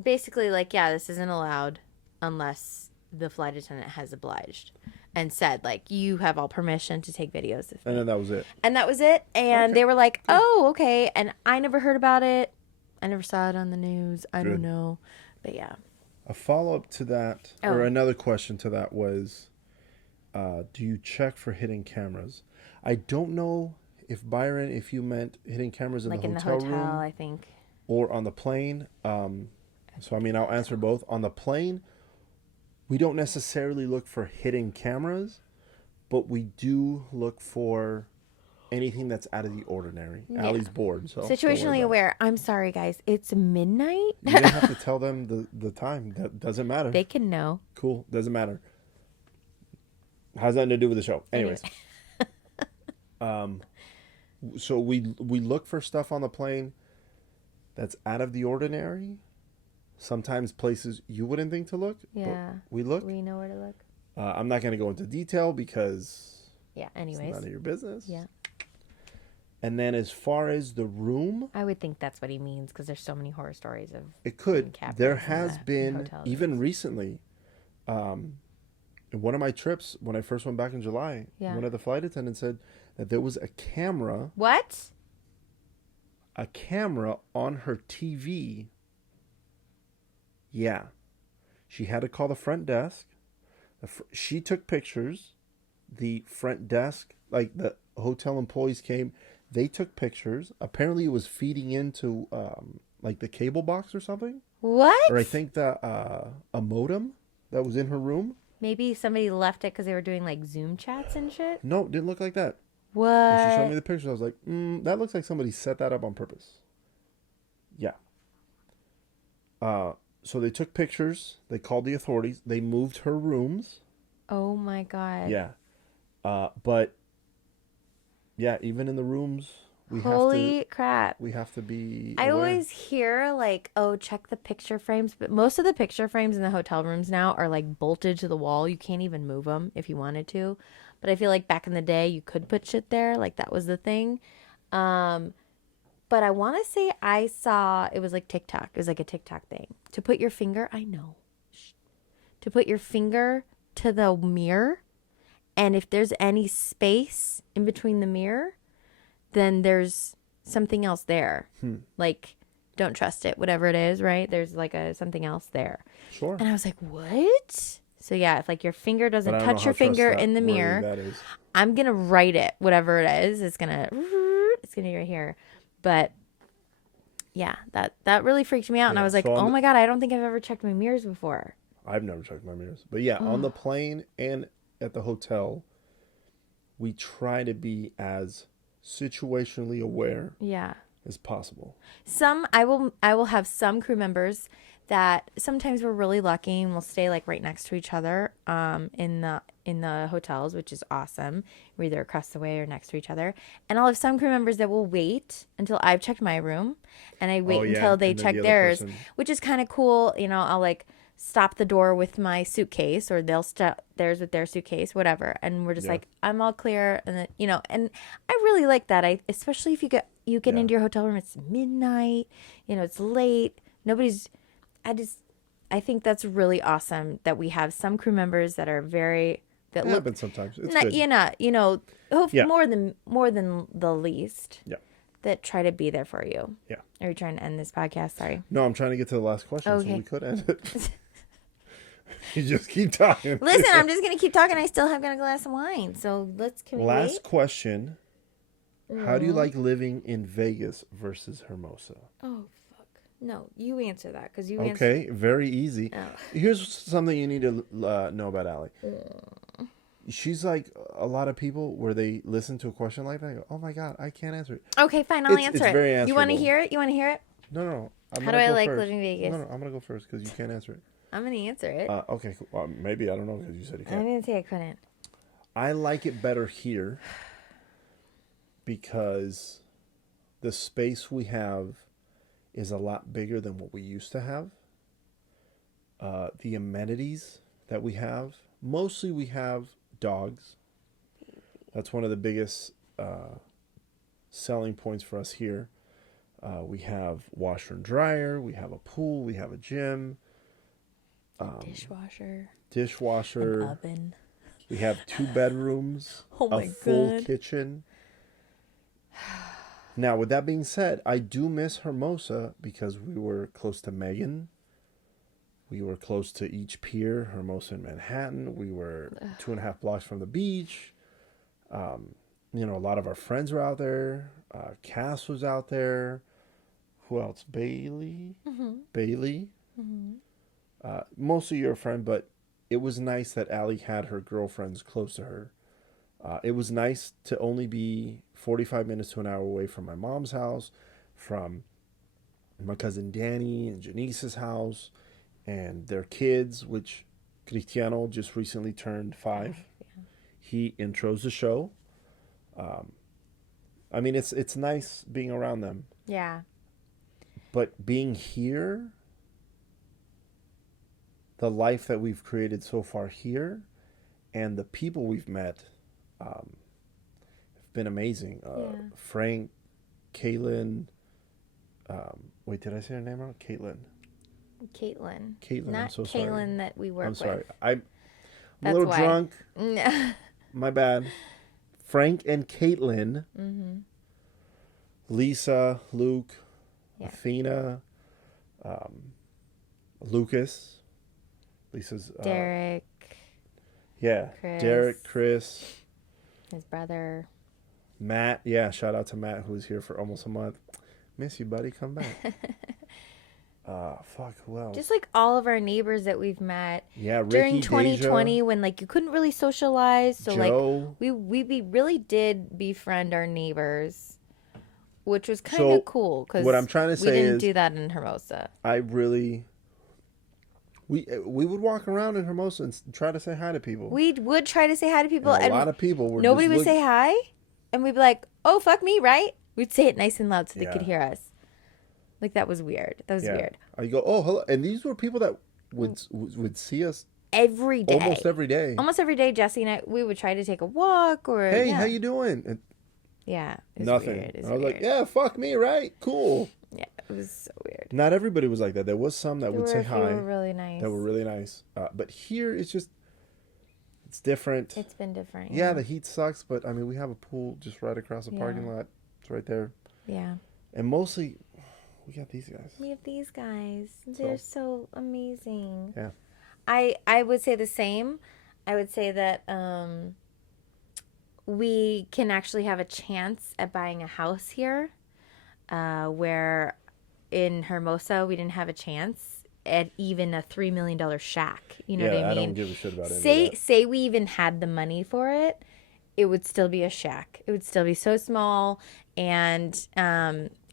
basically like, yeah, this isn't allowed unless the flight attendant has obliged and said like you have all permission to take videos of me. And then that was it. And that was it. And they were like, oh, okay. And I never heard about it. I never saw it on the news. I don't know. But yeah. A follow-up to that, or another question to that was, do you check for hidden cameras? I don't know if Byron, if you meant hidden cameras in like the in hotel the hotel, room I think. or on the plane. So, I mean, I'll answer both. On the plane, we don't necessarily look for hidden cameras, but we do look for anything that's out of the ordinary. Yeah. Allie's bored, so Situationally aware. I'm sorry, guys. It's midnight. You didn't have to tell them the time. That doesn't matter. They can know. Cool. Doesn't matter. Has nothing to do with the show. Anyways. So we look for stuff on the plane that's out of the ordinary. Sometimes places you wouldn't think to look. Yeah. But we look. We know where to look. I'm not going to go into detail because Yeah, anyways. it's none of your business. Yeah. And then as far as the room, I would think that's what he means because there's so many horror stories of it could. kidnappings There in has the been, hotel even rooms. recently, in one of my trips, when I first went back in July, one of the flight attendants said that there was a camera What? on her TV. Yeah. She had to call the front desk. She took pictures. The front desk, like the hotel employees came, they took pictures. Apparently it was feeding into like the cable box or something. What? Or I think that a modem that was in her room. Maybe somebody left it because they were doing like Zoom chats and shit? No, it didn't look like that. What? When she showed me the pictures, I was like, that looks like somebody set that up on purpose. Yeah. So they took pictures. They called the authorities. They moved her rooms. Oh my God. Yeah. But yeah, even in the rooms, Holy crap. we have to be I aware. always hear like, oh, check the picture frames. But most of the picture frames in the hotel rooms now are like bolted to the wall. You can't even move them if you wanted to. But I feel like back in the day, you could put shit there. Like that was the thing. But I want to say I saw, it was like TikTok. It was like a TikTok thing. To put your finger, I know. To put your finger to the mirror. And if there's any space in between the mirror, then there's something else there. Like, don't trust it, whatever it is, right? There's like something else there. Sure. And I was like, what? So yeah, if like your finger doesn't But I don't touch know your how finger trustworthy in the mirror, that is. I'm going to write it, whatever it is. It's going to be right here. But yeah, that really freaked me out. And I was like, so oh my God, I don't think I've ever checked my mirrors before. I've never checked my mirrors. But yeah, on the plane and at the hotel, we try to be as situationally aware as possible. I will have some crew members that sometimes we're really lucky and we'll stay like right next to each other in the hotels, which is awesome. We're either across the way or next to each other. And I'll have some crew members that will wait until I've checked my room and I wait until they and then check the other theirs, person. which is kind of cool. You know, I'll like stop the door with my suitcase or they'll stop theirs with their suitcase, whatever. And we're just like, I'm all clear. And then, you know, and I really like that. Especially if you get into your hotel room, it's midnight, you know, it's late. I think that's really awesome that we have some crew members that are It happens sometimes. It's good. more than the least. Yeah. That try to be there for you. Yeah. Are you trying to end this podcast? Sorry. No, I'm trying to get to the last question so Okay. we could end it. You just keep talking. Listen, I'm just gonna keep talking. I still have got a glass of wine, so can we Last wait? question. How do you like living in Vegas versus Hermosa? Oh fuck. No, you answer that because you Okay, very easy. Oh. Here's something you need to know about Allie. She's like a lot of people where they listen to a question like that and go, oh my God, I can't answer it. Okay, fine. I'll answer It's it. very You want to answerable. hear it? You want to hear it? No. I'm How gonna do I go like first. living in Vegas? No, I'm going to go first because you can't answer it. I'm going to answer it. Okay, cool. Maybe, I don't know because you said you I can't. didn't say I couldn't. I like it better here because the space we have is a lot bigger than what we used to have. The amenities that we have, mostly we have dogs. That's one of the biggest selling points for us here. We have washer and dryer. We have a pool. We have a gym. Dishwasher. An oven. We have 2 bedrooms. Oh my a full God. kitchen. Now, with that being said, I do miss Hermosa because we were close to Megan. We were close to each pier, Hermosa and Manhattan. We were 2.5 blocks from the beach. You know, a lot of our friends were out there. Cass was out there. Who else? Bailey. Bailey. Mostly your friend, but it was nice that Allie had her girlfriends close to her. It was nice to only be 45 minutes to an hour away from my mom's house, from my cousin Danny and Janice's house, and their kids, which Cristiano just recently turned 5. Yeah. He intros the show. I mean, it's nice being around them. Yeah. But being here, the life that we've created so far here, and the people we've met have been amazing. Frank, Caitlin. Wait, did I say her name wrong? Caitlin. Caitlin. Not I'm so Caitlin sorry. that we work I'm sorry. with. I'm a That's little why. drunk. My bad. Frank and Caitlin. Lisa, Luke, Athena, Lucas. Lisa's Derek. Chris. Derek, Chris, His brother. Matt. Yeah, shout out to Matt who was here for almost a month. Miss you, buddy. Come back. Who else? Just like all of our neighbors that we've met. Yeah, Ricky, during 2020 Deja, when like you couldn't really socialize, so Joe. like we really did befriend our neighbors, which was kind of cool because what I'm trying to say we didn't is do that in Hermosa. We would walk around in Hermosa and try to say hi to people. We would try to say hi to people, And a lot of people were nobody just would say hi, and we'd be like, "Oh, fuck me," right? We'd say it nice and loud so they could hear us. Like that was weird. That was weird. You go, oh, hello, and these were people that would see us every day, almost every day. Almost every day, Jesse and I, we would try to take a walk or hey, how you doing? And yeah, it was nothing. Weird. It was I was weird. like, yeah, fuck me, right? Cool. Yeah, it was so weird. Not everybody was like that. There was some that would say hi. Were really nice. That were really nice. But here it's just, it's different. It's been different. Yeah, the heat sucks, but I mean, we have a pool just right across the parking lot. It's right there. Yeah. And mostly, we got these guys. We have these guys. They're so amazing. Yeah. I would say the same. I would say that we can actually have a chance at buying a house here, where in Hermosa we didn't have a chance at even a $3 million shack. You know what I mean? I don't give a shit about it. Say we even had the money for it, it would still be a shack. It would still be so small. And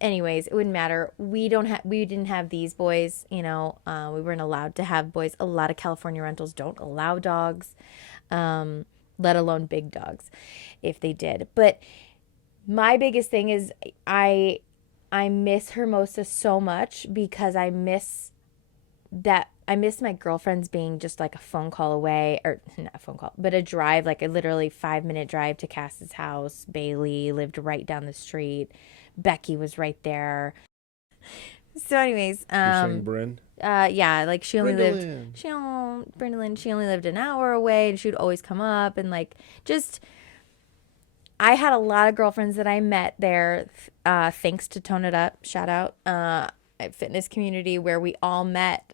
anyways, it wouldn't matter. We didn't have these boys, you know. We weren't allowed to have boys. A lot of California rentals don't allow dogs, let alone big dogs, if they did. But my biggest thing is I miss Hermosa so much because I miss my girlfriends being just like a phone call away, or not a phone call, but a drive, like a literally 5-minute drive to Cass's house. Bailey lived right down the street. Becky was right there. So anyways, You're saying Bryn? yeah, like she only Brindalyn. lived, she only lived an hour away, and she would always come up, and like just, I had a lot of girlfriends that I met there, thanks to Tone It Up, shout out, fitness community where we all met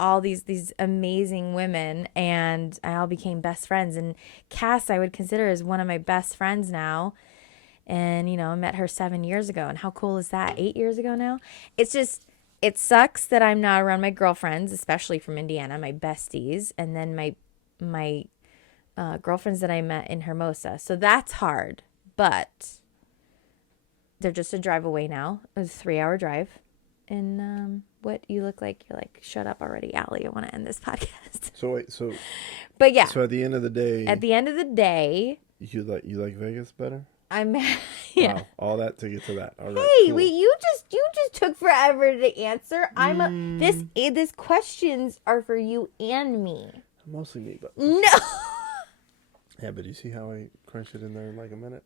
all these amazing women, and I all became best friends. And Cass I would consider as one of my best friends now. And, you know, I met her 7 years ago. And how cool is that? 8 years ago now? It's just, it sucks that I'm not around my girlfriends, especially from Indiana, my besties, and then my girlfriends that I met in Hermosa. So that's hard, but they're just a drive away now. It was a 3-hour drive. And what you look like, you're like, shut up already, Allie. I want to end this podcast. So wait, so But yeah. So at the end of the day, you like Vegas better? I'm yeah. Wow, all that to get to that. All right. Hey, cool. wait, you just took forever to answer. This questions are for you and me. Mostly me, but No. yeah, but you see how I crunched it in there in like a minute?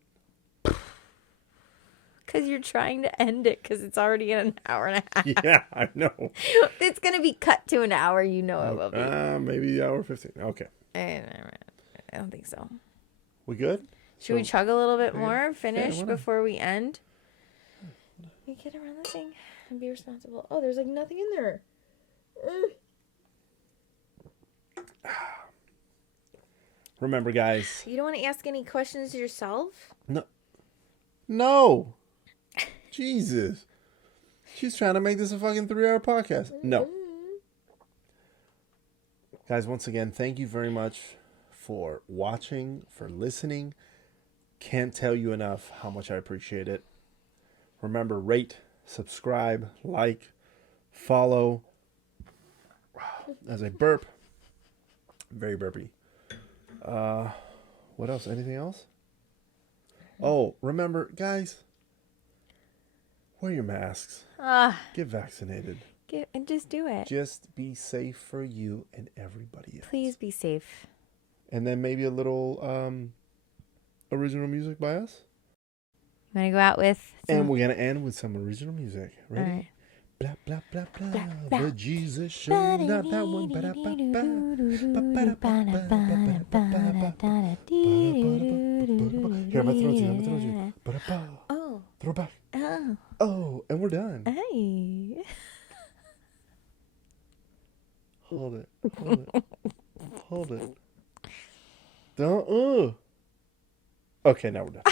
Because you're trying to end it because it's already in an hour and a half. Yeah, I know. It's going to be cut to an hour. You know it will be. Maybe hour 15. Okay. I don't think so. We good? Should we chug a little bit yeah, more? Finish yeah, before we end? We get around the thing and be responsible. Oh, there's like nothing in there. Remember, guys. You don't want to ask any questions yourself? No. Jesus. She's trying to make this a fucking 3-hour podcast. No. Guys, once again, thank you very much for watching, for listening. Can't tell you enough how much I appreciate it. Remember, rate, subscribe, like, follow. As I burp. Very burpy. What else? Anything else? Oh, remember, guys, wear your masks. Get vaccinated. And just do it. Just be safe for you and everybody else. Please be safe. And then maybe a little original music by us. You want to go out with some... And we're going to end with some original music. Ready? All right. Blah, blah, blah, blah. Blah, blah. The Jesus Show. Not that one. Here, I'm going to throw you. Oh. Throw back. Oh. Oh, and we're done. Hey. Hold it. Hold it. Don't. Okay, now we're done.